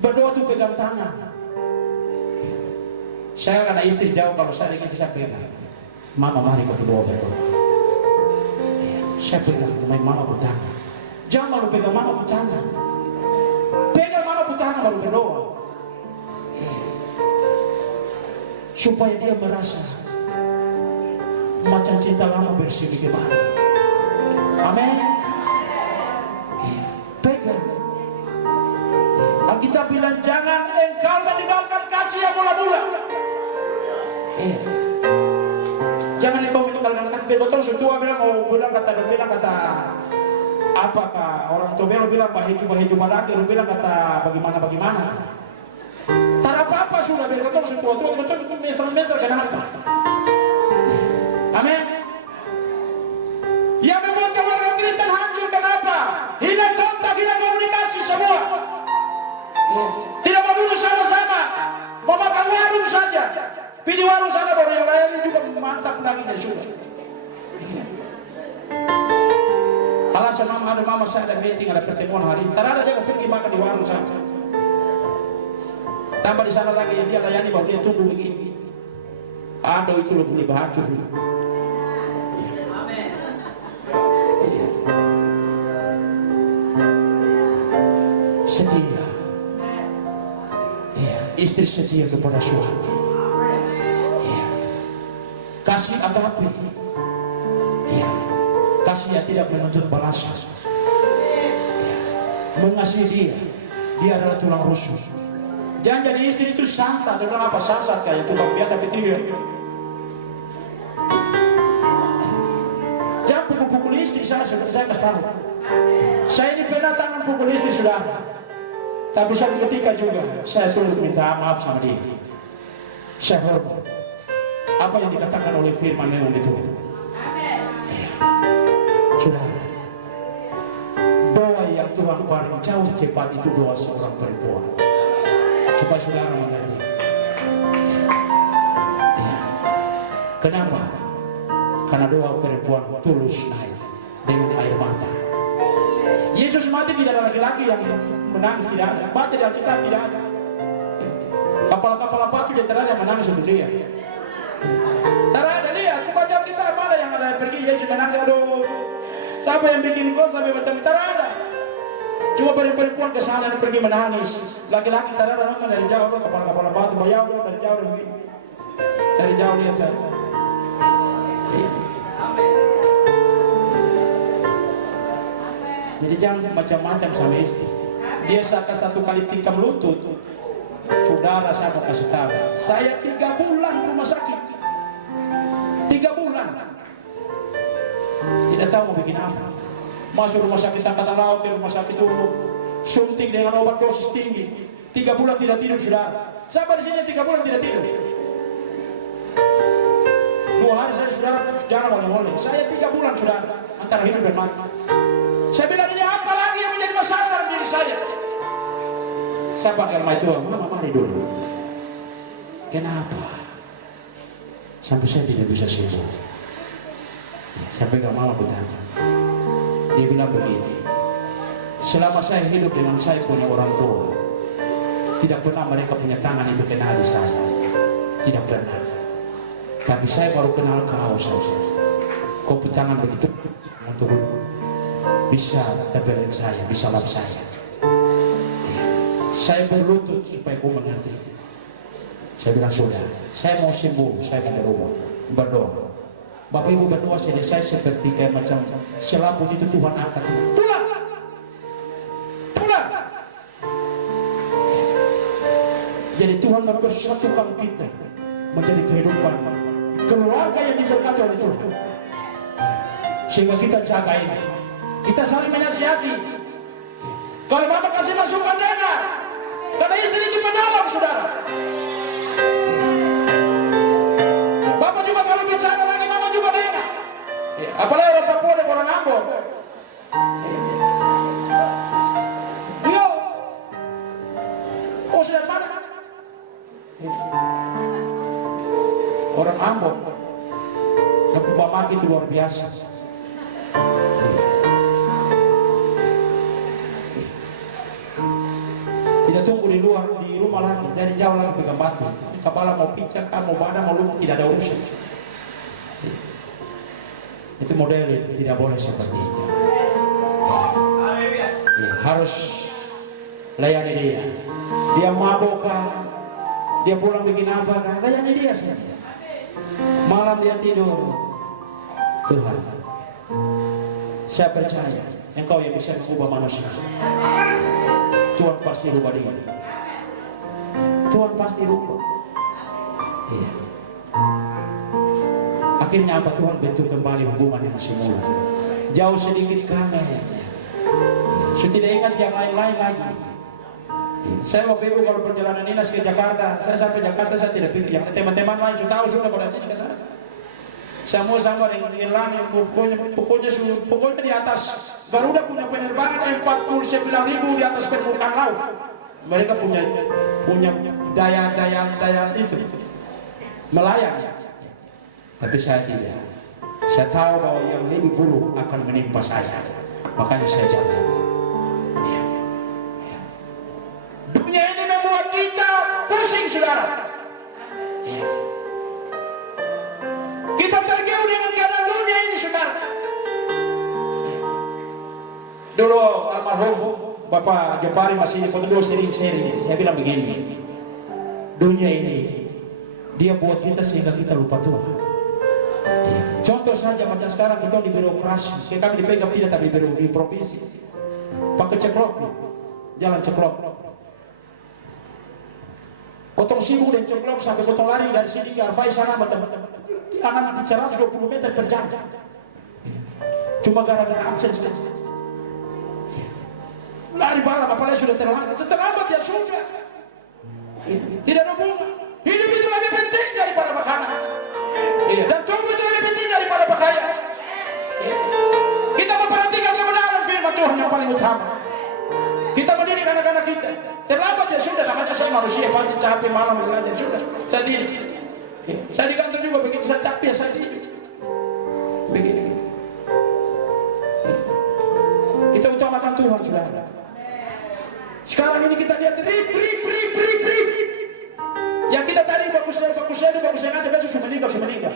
Berdoa tuh pegang tangan. Saya karena istri jauh, kalau saya dengan istri saya pegang. Mama, mari kau berdoa berdoa. Saya pegang, main mama bertangan. Jangan baru pegang mama bertangan. Pegang mama bertangan baru berdoa. Supaya dia merasa macam cinta lama bersih kembali. Amin. Pegang. Alkitab bilang jangan engkau meninggalkan kasih yang mula-mula. Jangan engkau meninggalkan kasih. Betul setua bilang kata apakah orang tua bilang bahiju padake, lu bilang kata bagaimana. Tak apa-apa sudah betul setua betul meser kenapa? Amin. Yang membuat keluarga Kristen hancur kenapa? Hilang kontak, hilang komunikasi semua. Tidak mau duduk sama-sama, mau makan warung saja. Pilih warung sana baru yang lain juga mantap dagingnya sudah. Alasan mama saya ada meeting, ada pertemuan hari ini. Karena dia mau pergi makan di warung saja. Tambah di sana lagi yang dia layani baru dia tunggu begini. Aduh itu lo boleh hancur. Setia. Istri setia kepada suami. Kasih agape. Kasih yang tidak menuntut balasan. Mengasihi dia adalah tulang rusuk. Jangan jadi istri itu sansat. Dia bilang apa sansat kayak itu biasa betul. Jangan pukul-pukul istri saya seperti saya kesal. Saya ini pernah tangan pukul istri sudah. Tapi suatu ketika juga saya perlu minta maaf sama dia. Saya hormat apa yang dikatakan oleh firman memang itu. Sudah. Doa yang Tuhan paling jauh secepat itu doa seorang perempuan. Supaya saudara mengerti. Ya. Kenapa? Karena doa perempuan tulus naik dengan air mata. Yesus mati tidak ada laki-laki yang menangis, tidak ada. Baca di Alkitab tidak ada. Kapal-kapal batu yang tidak ada yang menangis untuk dia. Tidak ada, lihat. Baca kita mana yang ada yang pergi Yesus menangis. Aduh, siapa yang bikin kau sampai macam itu? Tidak ada. Cuma perempuan ke sana dan pergi menangis. Laki-laki tidak ada, nonton dari jauh. Kapal-kapal batu bayar dari jauh dan begini. Dari jauh lihat saja. Jadi jangan macam-macam sama istri. Dia satu kali tikam lutut. Saudara saya mau kasih tahu. Saya 3 bulan rumah sakit. 3 bulan. Tidak tahu mau bikin apa. Masuk rumah sakit angkatan laut, di rumah sakit dulu. Suntik dengan obat dosis tinggi. 3 bulan tidak tidur, saudara. Siapa di sini 3 bulan tidak tidur? 2 hari saya saudara oleh-oleh. Saya 3 bulan, saudara, antara hidup dan mati. Saya bilang, ini apa lagi yang menjadi masalah dalam diri saya? Saya panggil sama itu, mama mari dulu. Kenapa? Sampai saya tidak bisa sembuh. Saya pegang mama bertanya. Dia bilang begini, selama saya hidup dengan saya punya orang tua, tidak pernah mereka punya tangan itu kenal di saya. Tidak pernah. Tapi saya baru kenal kau, saudara. Kau punya tangan begitu untuk bisa terbeleng saya, bisa lap saya. Saya berlutut supaya kau mengerti. Saya bilang, sudah, saya mau sembuh, saya akan berubah, berdoa. Bapak Ibu berdoa, saya seperti kayak macam selaput itu Tuhan angkat. Pulang! Pulang! Jadi Tuhan mempersatukan kita menjadi kehidupan keluarga yang diberkati oleh Tuhan. Sehingga kita jaga ini. Kita saling menasihati. Kalau Bapak kasih masukan, dengar. Karena istri itu penolong, saudara. Bapak juga kalau bicara lagi, Mama juga dengar. Apalagi orang Papua dan orang Ambon. Yo. Oh, sudah mana? Orang Ambon. Dan Bapak itu luar biasa. Tidak tunggu di luar, di rumah lagi, dari jauh lagi pegang batu. Kepala mau pijak, mau badan, mau lumpuh, tidak ada urusan. Itu model itu tidak boleh seperti itu. Ya, harus layani dia. Dia mabuk kah? Dia pulang bikin apa kah? Layani dia saja. Malam dia tidur. Tuhan, saya percaya Engkau yang bisa mengubah manusia. Tuhan pasti rubah dia. Tuhan pasti rubah. Iya. Akhirnya apa? Tuhan bentuk kembali hubungan yang semula. Jauh sedikit kami. Saya tidak ingat yang lain-lain lagi. Saya waktu itu kalau perjalanan dinas ke Jakarta, saya sampai Jakarta saya tidak pikir. Yang teman-teman lain sudah tahu sudah pada sini ke sana. Semua sama dengan Irlang yang pokoknya di atas Garuda punya penerbangan 49.000 di atas permukaan laut. Mereka punya daya itu melayang. Tapi saya tidak. Saya tahu bahwa yang lebih buruk akan menimpa saya. Makanya saya jaga. Dunia ini membuat kita pusing, saudara. Kita tergiur dengan keadaan dunia ini, saudara. Dulu almarhum Bapak Jopari masih di Kotodo sering-sering. Saya bilang begini, dunia ini dia buat kita sehingga kita lupa Tuhan. Contoh saja macam sekarang kita di birokrasi, kami dipegang tidak tapi di provinsi. Pakai ceklok, jalan ceklok. Potong sibuk dan ceklok sampai potong lari dari sini ke Arfai sana macam-macam. Anak bicara 20 meter per jam. Cuma gara-gara absen saja. Lari balap, apalagi sudah terlambat. Terlambat ya sudah. Tidak ada bunga. Hidup itu lebih penting daripada makanan. Dan tunggu itu lebih penting daripada pakaian. Kita memperhatikan kebenaran firman Tuhan yang paling utama. Kita mendidik anak-anak kita. Terlambat ya sudah, namanya saya manusia, pasti capek malam belajar, sudah, saya tidur. Saya di kantor juga begitu, saya capek, saya tidur. Begitu. Kita utamakan Tuhan, saudara. Sekarang ini kita lihat rip. Yang kita tadi bagus aja, besok meninggal.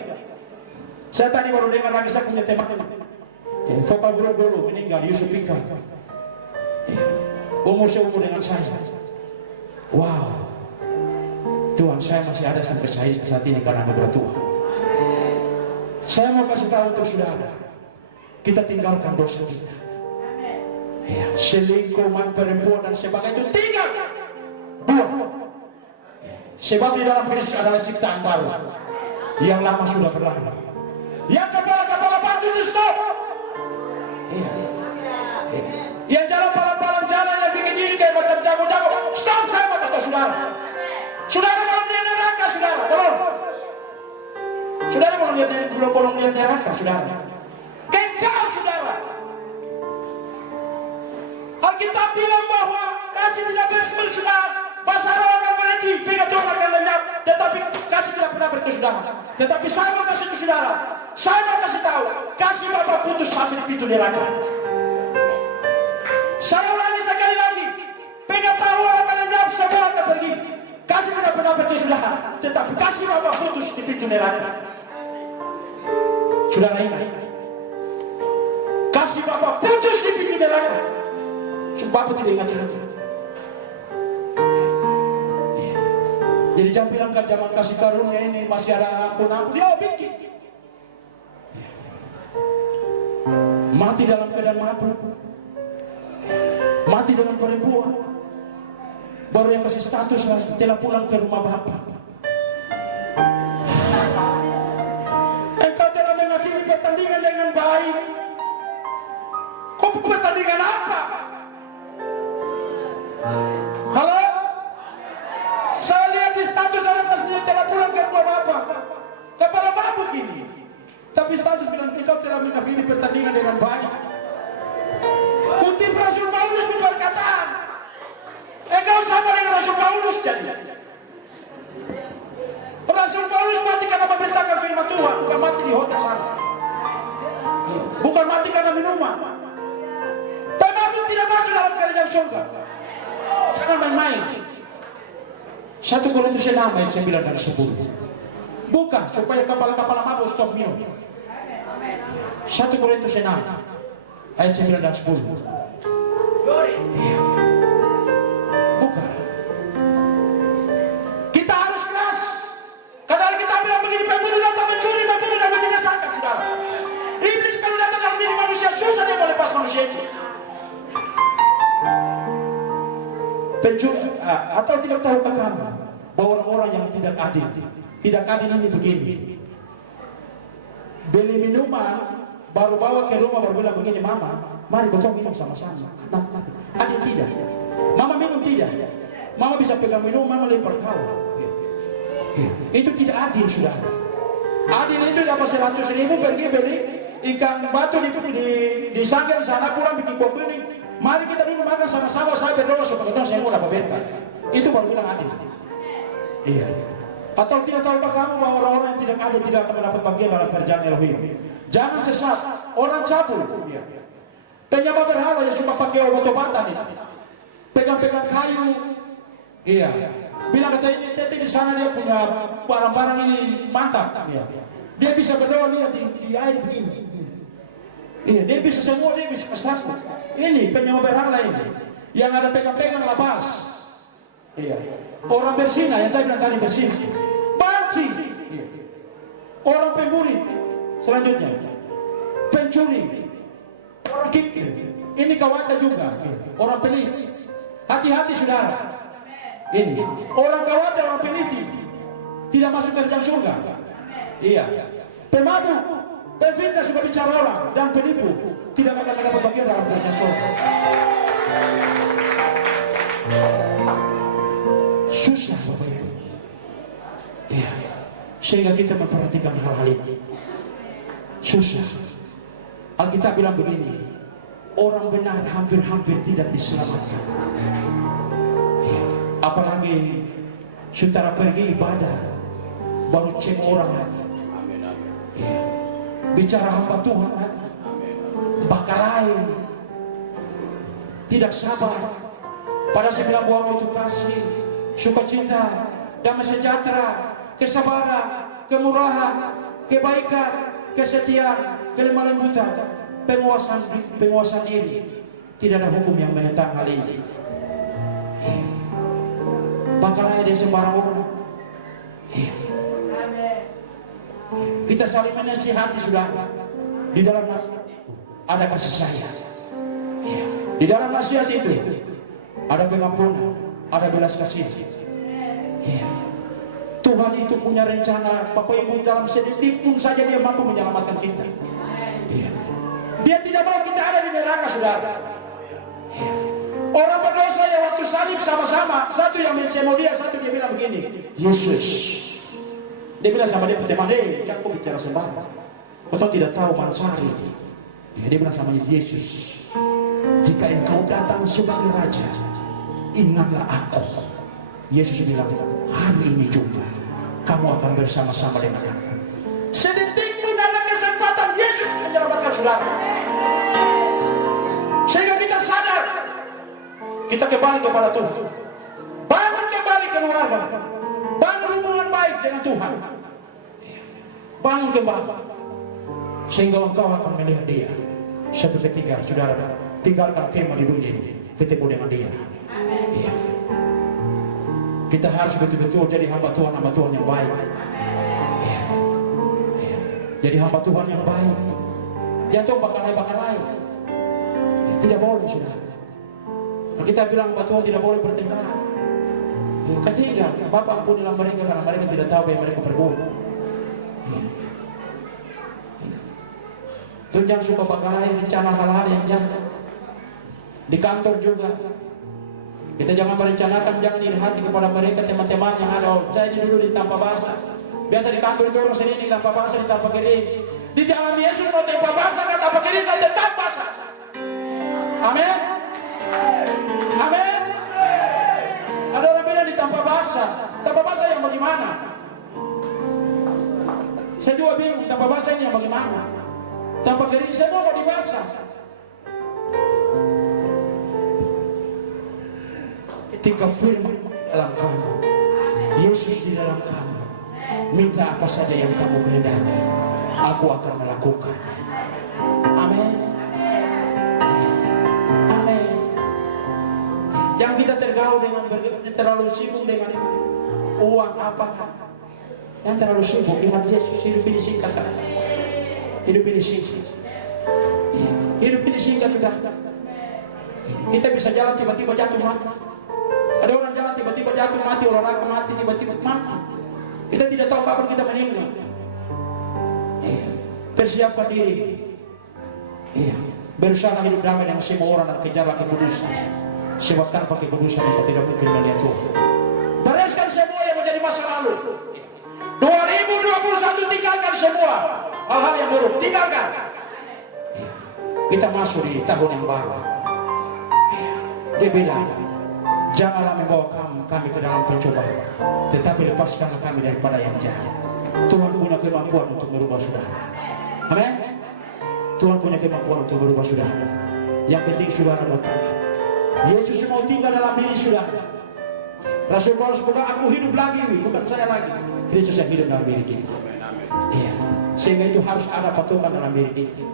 Saya tadi baru dengar lagi, saya punya teman vokal grup dulu meninggal, Yusuf Ika. Umur seumur dengan saya. Wow, Tuhan, saya masih ada sampai saat ini karena anugerah Tuhan. Saya mau kasih tahu untuk saudara, kita tinggalkan dosa kita. Ya, selingkuh, perempuan dan sebagainya itu tinggal. Buang. Sebab di dalam Kristus adalah ciptaan baru. Yang lama sudah berlalu. Yang kepala batu itu stop. Iya. Yang jalan jalan yang bikin diri kayak macam jago-jago. Stop, saya mau kasih saudara. Saudara kalau dia neraka, saudara, belum. Saudara belum lihat neraka, saudara. Kekal, saudara. Alkitab bilang bahwa kasih tidak berkesudahan. Bahasa roh akan berhenti, Tuhan akan lenyap. Tetapi kasih tidak pernah berkesudahan. Tetapi saya mau kasih ke saudara, saya mau kasih tahu, kasih Bapa putus sampai pintu neraka. Saya ulangi sekali lagi, pengetahuan akan lenyap, semua akan pergi. Kasih tidak pernah berkesudahan, tetapi kasih Bapa putus di pintu neraka. Saudara ingat, kasih Bapa putus di pintu neraka. Sebab tidak ingat hati. Jadi jangan bilang kan zaman kasih karunia ini masih ada ampun-ampun, dia benci. Mati dalam keadaan mabuk, mati dengan perempuan, baru yang kasih status lagi, telah pulang ke rumah Bapa. Engkau telah mengakhiri pertandingan dengan baik. Kok pertandingan apa? Halo? Saya lihat di status anak sendiri telah pulang ke rumah Bapa. Kepala mabuk ini. Tapi status bilang engkau telah mengakhiri pertandingan dengan baik. Kutip Rasul Paulus berkataan, engkau sama dengan Rasul Paulus jadi. Rasul Paulus mati karena memberitakan firman Tuhan, bukan mati di hotel sana. Bukan mati karena minuman. Tapi mabuk tidak masuk dalam kerajaan surga. Jangan main-main. 1 Korintus 6 ayat 9 dan 10. Buka supaya kepala-kepala mabuk stop minum. 1 Korintus 6 ayat 9 dan 10. Iya. Buka. Kita harus keras. Kadang kita bilang begini, pembunuh datang mencuri, membunuh dan membinasakan, saudara. Iblis kalau datang dalam diri manusia, susah dia mau lepas manusia itu. Pencuri, atau tidak tahukah kamu bahwa orang-orang yang tidak adil ini begini, beli minuman baru bawa ke rumah baru bilang begini, mama, mari kita minum sama-sama. Adil tidak? Mama minum tidak? Mama bisa pegang minum, mama lempar kau. Itu tidak adil, sudah. Adil itu dapat 100.000 pergi beli ikan batu di sanggar sana, pulang bikin kopi ini. Mari kita dulu makan sama-sama, saya berdoa supaya saya mau dapat berkat. Itu baru bilang adil. Iya. Atau tidak tahukah kamu bahwa orang-orang yang tidak adil tidak akan mendapat bagian dalam kerajaan Elohim? Jangan sesat. Orang cabul, penyembah berhala yang suka pakai obat-obatan itu, pegang-pegang kayu. Iya. Bilang kata ini tete di sana dia punya barang-barang ini mantap. Iya. Dia bisa berdoa lihat di air begini. Iya, dia bisa semua, dia bisa kesaku. Ini penyembah berhala ini, yang ada pegang-pegang lepas. Iya. Orang bersina yang saya bilang tadi bersih. Banci. Iya. Orang pemburi. Selanjutnya, pencuri. Orang kikir. Ini kawaca juga. Iya. Orang peniti. Hati-hati, saudara. Ini orang kawaca, orang peniti tidak masuk ke dalam surga. Iya. Pemabuk, pemfitnah, suka bicara orang dan penipu tidak akan mendapat bagian dalam kerajaan surga. Susah, Bapak Ibu. Iya. Sehingga kita memperhatikan hal-hal ini. Susah. Alkitab bilang begini, orang benar hampir-hampir tidak diselamatkan. Ya. Apalagi saudara pergi ibadah baru cek orang lagi. Ya. Bicara hamba Tuhan lagi, bakal lain, tidak sabar. Pada 9 buah itu kasih, sukacita, damai sejahtera, kesabaran, kemurahan, kebaikan, kesetiaan, kelemah lembutan, penguasaan diri. Tidak ada hukum yang menentang hal ini. Bakal ada sembarang orang. Kita saling menasihati, saudara. Di dalam nasihat ada kasih sayang. Di dalam nasihat itu ada pengampunan, ada belas kasih. Tuhan itu punya rencana, Bapak Ibu, dalam sedetik pun saja Dia mampu menyelamatkan kita. Dia tidak mau kita ada di neraka, saudara. Orang berdosa yang waktu salib sama-sama, satu yang mencemo dia, satu dia bilang begini, Yesus. Dia bilang sama dia teman, kau bicara sembarang. Kau tidak tahu Mansari. Dia bilang sama Yesus, jika engkau datang sebagai Raja, ingatlah aku. Yesus bilang, hari ini juga kamu akan bersama-sama dengan aku. Sedetik pun ada kesempatan Yesus menyelamatkan saudara. Sehingga kita sadar, kita kembali kepada Tuhan. Bangun kembali keluarga, bangun hubungan baik dengan Tuhan. Bangun kembali, sehingga engkau akan melihat Dia. Satu ketika, saudara, tinggalkan kemah di dunia ini, ketemu dengan Dia. Kita harus betul-betul jadi hamba Tuhan yang baik. Jadi hamba Tuhan yang baik. Jatuh bakal lain. Tidak boleh, saudara. Kita bilang hamba Tuhan tidak boleh bertengkar. Kasihan, Bapak ampunilah mereka karena mereka tidak tahu apa yang mereka perbuat. Tuhan jangan suka bakal lain rencana hal-hal yang jahat. Di kantor juga. Kita jangan merencanakan, jangan iri hati kepada mereka, teman-teman yang ada. Saya ini dulu di tanpa basah. Biasa di kantor itu orang sendiri tanpa basah, di tanpa kering. Di dalam Yesus mau tanpa basah, kata tanpa kering saja tetap basah. Amin. Amin. Ada orang bilang di tanpa basah yang bagaimana? Saya juga bingung, tanpa basah ini yang bagaimana? Tanpa kering semua mau dibasah. Ketika firman dalam kamu, Yesus di dalam kamu, minta apa saja yang kamu kehendaki, aku akan melakukan. Amin. Amin. Jangan kita tergaul dengan terlalu sibuk dengan uang apakah. Jangan terlalu sibuk, ingat Yesus, hidup ini singkat saja. Hidup ini singkat. Hidup ini singkat sudah. Kita bisa jalan tiba-tiba jatuh mati. Ada orang jalan tiba-tiba jatuh mati, olahraga mati, tiba-tiba mati. Kita tidak tahu kapan kita meninggal. Persiapkan diri. Berusaha hidup damai dengan semua orang dan kejarlah kekudusan. Sebab tanpa kekudusan kita tidak mungkin melihat Tuhan. Bereskan semua yang menjadi masa lalu. 2021 tinggalkan semua hal-hal yang buruk, tinggalkan. Kita masuk di tahun yang baru. Dia bilang, janganlah membawa kami ke dalam pencobaan, tetapi lepaskanlah kami daripada yang jahat. Tuhan punya kemampuan untuk merubah saudara. Amin. Tuhan punya kemampuan untuk merubah saudara. Yang penting saudara mau taat. Yesus mau tinggal dalam diri saudara. Rasul Paulus bilang, aku hidup lagi, bukan saya lagi. Kristus yang hidup dalam diri kita. Sehingga itu harus ada patokan dalam diri kita.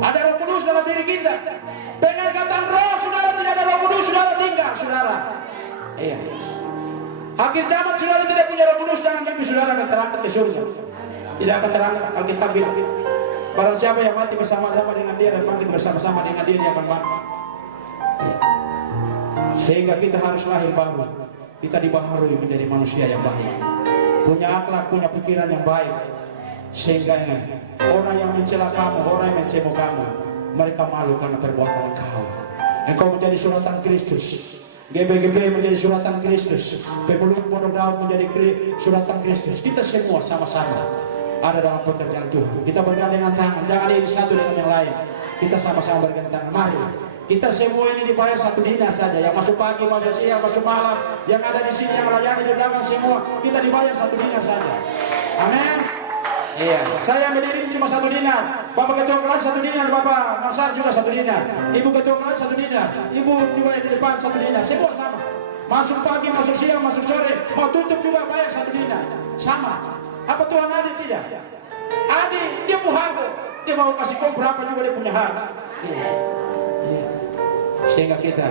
Ada Roh Kudus dalam diri kita. Pengangkatan roh, saudara, tidak ada Roh Kudus, saudara tinggal, saudara. Akhir zaman saudara tidak punya Roh Kudus, jangan mimpi saudara akan terangkat ke surga. Tidak akan terangkat. Alkitab bilang, barang siapa yang mati bersama-sama dengan dia dan bangkit bersama-sama dengan dia akan bangkit. Sehingga kita harus lahir baru. Kita dibaharui menjadi manusia yang baik, punya akhlak, punya pikiran yang baik. Sehingga orang yang mencela kamu, orang yang mencemo kamu, mereka malu karena perbuatan engkau. Engkau menjadi suratan Kristus. GBGB menjadi suratan Kristus. Pemulung Pondok Daud menjadi suratan Kristus. Kita semua sama-sama ada dalam pekerjaan Tuhan. Kita bergandengan tangan, jangan ini satu dengan yang lain. Kita sama-sama bergandengan tangan. Mari kita semua ini dibayar 1 dinar saja. Yang masuk pagi, masuk siang, masuk malam, yang ada di sini, yang melayani di belakang semua, kita dibayar 1 dinar saja. Amin. Iya, saya berdiri cuma 1 dinar. Bapak ketua kelas 1 dinar, Bapak Nasar juga 1 dinar. Ibu ketua kelas 1 dinar. Ibu juga di depan 1 dinar. Semua sama. Masuk pagi, masuk siang, masuk sore, mau tutup juga bayar 1 dinar. Sama. Apa Tuhan adil tidak? Adil, dia mau harga. Dia mau kasih kau berapa juga dia punya hak. Iya. Iya. Sehingga kita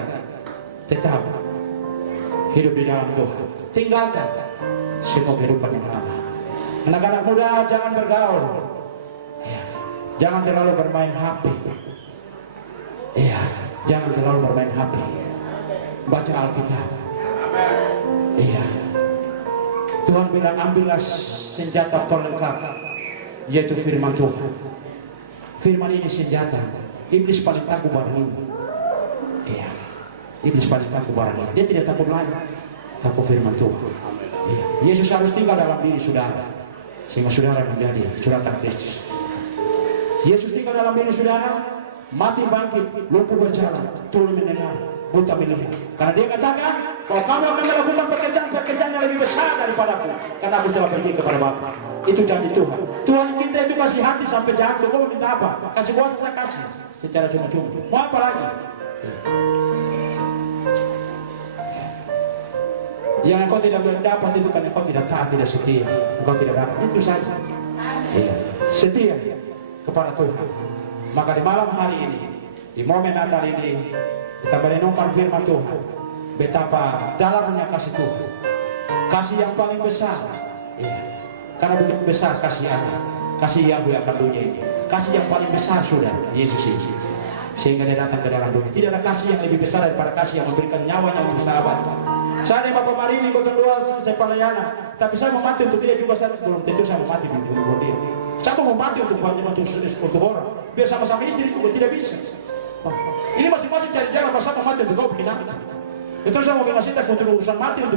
tetap hidup di dalam Tuhan. Tinggalkan semua kehidupan yang lama. Anak-anak muda jangan bergaul. Ya. Jangan terlalu bermain HP. Iya, jangan terlalu bermain HP. Baca Alkitab. Iya. Tuhan bilang ambillah senjata pelengkap, yaitu firman Tuhan. Firman ini senjata. Iblis paling takut barang ini. Iya. Iblis paling takut barang ini. Dia tidak takut lain. Takut firman Tuhan. Iya. Yesus harus tinggal dalam diri saudara, sehingga saudara menjadi suratan Kristus. Yesus tinggal dalam diri saudara, mati bangkit, lumpuh berjalan, tuli mendengar, buta melihat. Karena dia katakan, kalau kamu akan melakukan pekerjaan yang lebih besar daripadaku, karena aku telah pergi kepada Bapa. Itu janji Tuhan. Tuhan kita itu kasih hati sampai jantung. Kau minta apa? Kasih kuasa, saya kasih secara cuma-cuma. Mau apa lagi? Yang engkau tidak dapat itu karena engkau tidak taat, tidak setia. Engkau tidak dapat, itu saja. Iya. Setia kepada Tuhan. Maka di malam hari ini, di momen Natal ini, kita merenungkan firman Tuhan. Betapa dalamnya kasih Tuhan. Kasih yang paling besar. Iya. Karena begitu besar kasih Allah, kasih Yahweh akan dunia ini. Kasih yang paling besar sudah Yesus ini. Sehingga dia datang ke dalam dunia. Tidak ada kasih yang lebih besar daripada kasih yang memberikan nyawanya untuk sahabat. Saya Bapak Mari ini kota dua saya pelayana, tapi saya mau mati untuk dia juga. Saya belum tentu saya mau mati untuk dia. Saya mau mati untuk orang. Biar sama-sama istri juga tidak bisa. Ini masing-masing cari jalan bersama mati untuk kau begini. Itu saya mau kasih tak untuk urusan mati untuk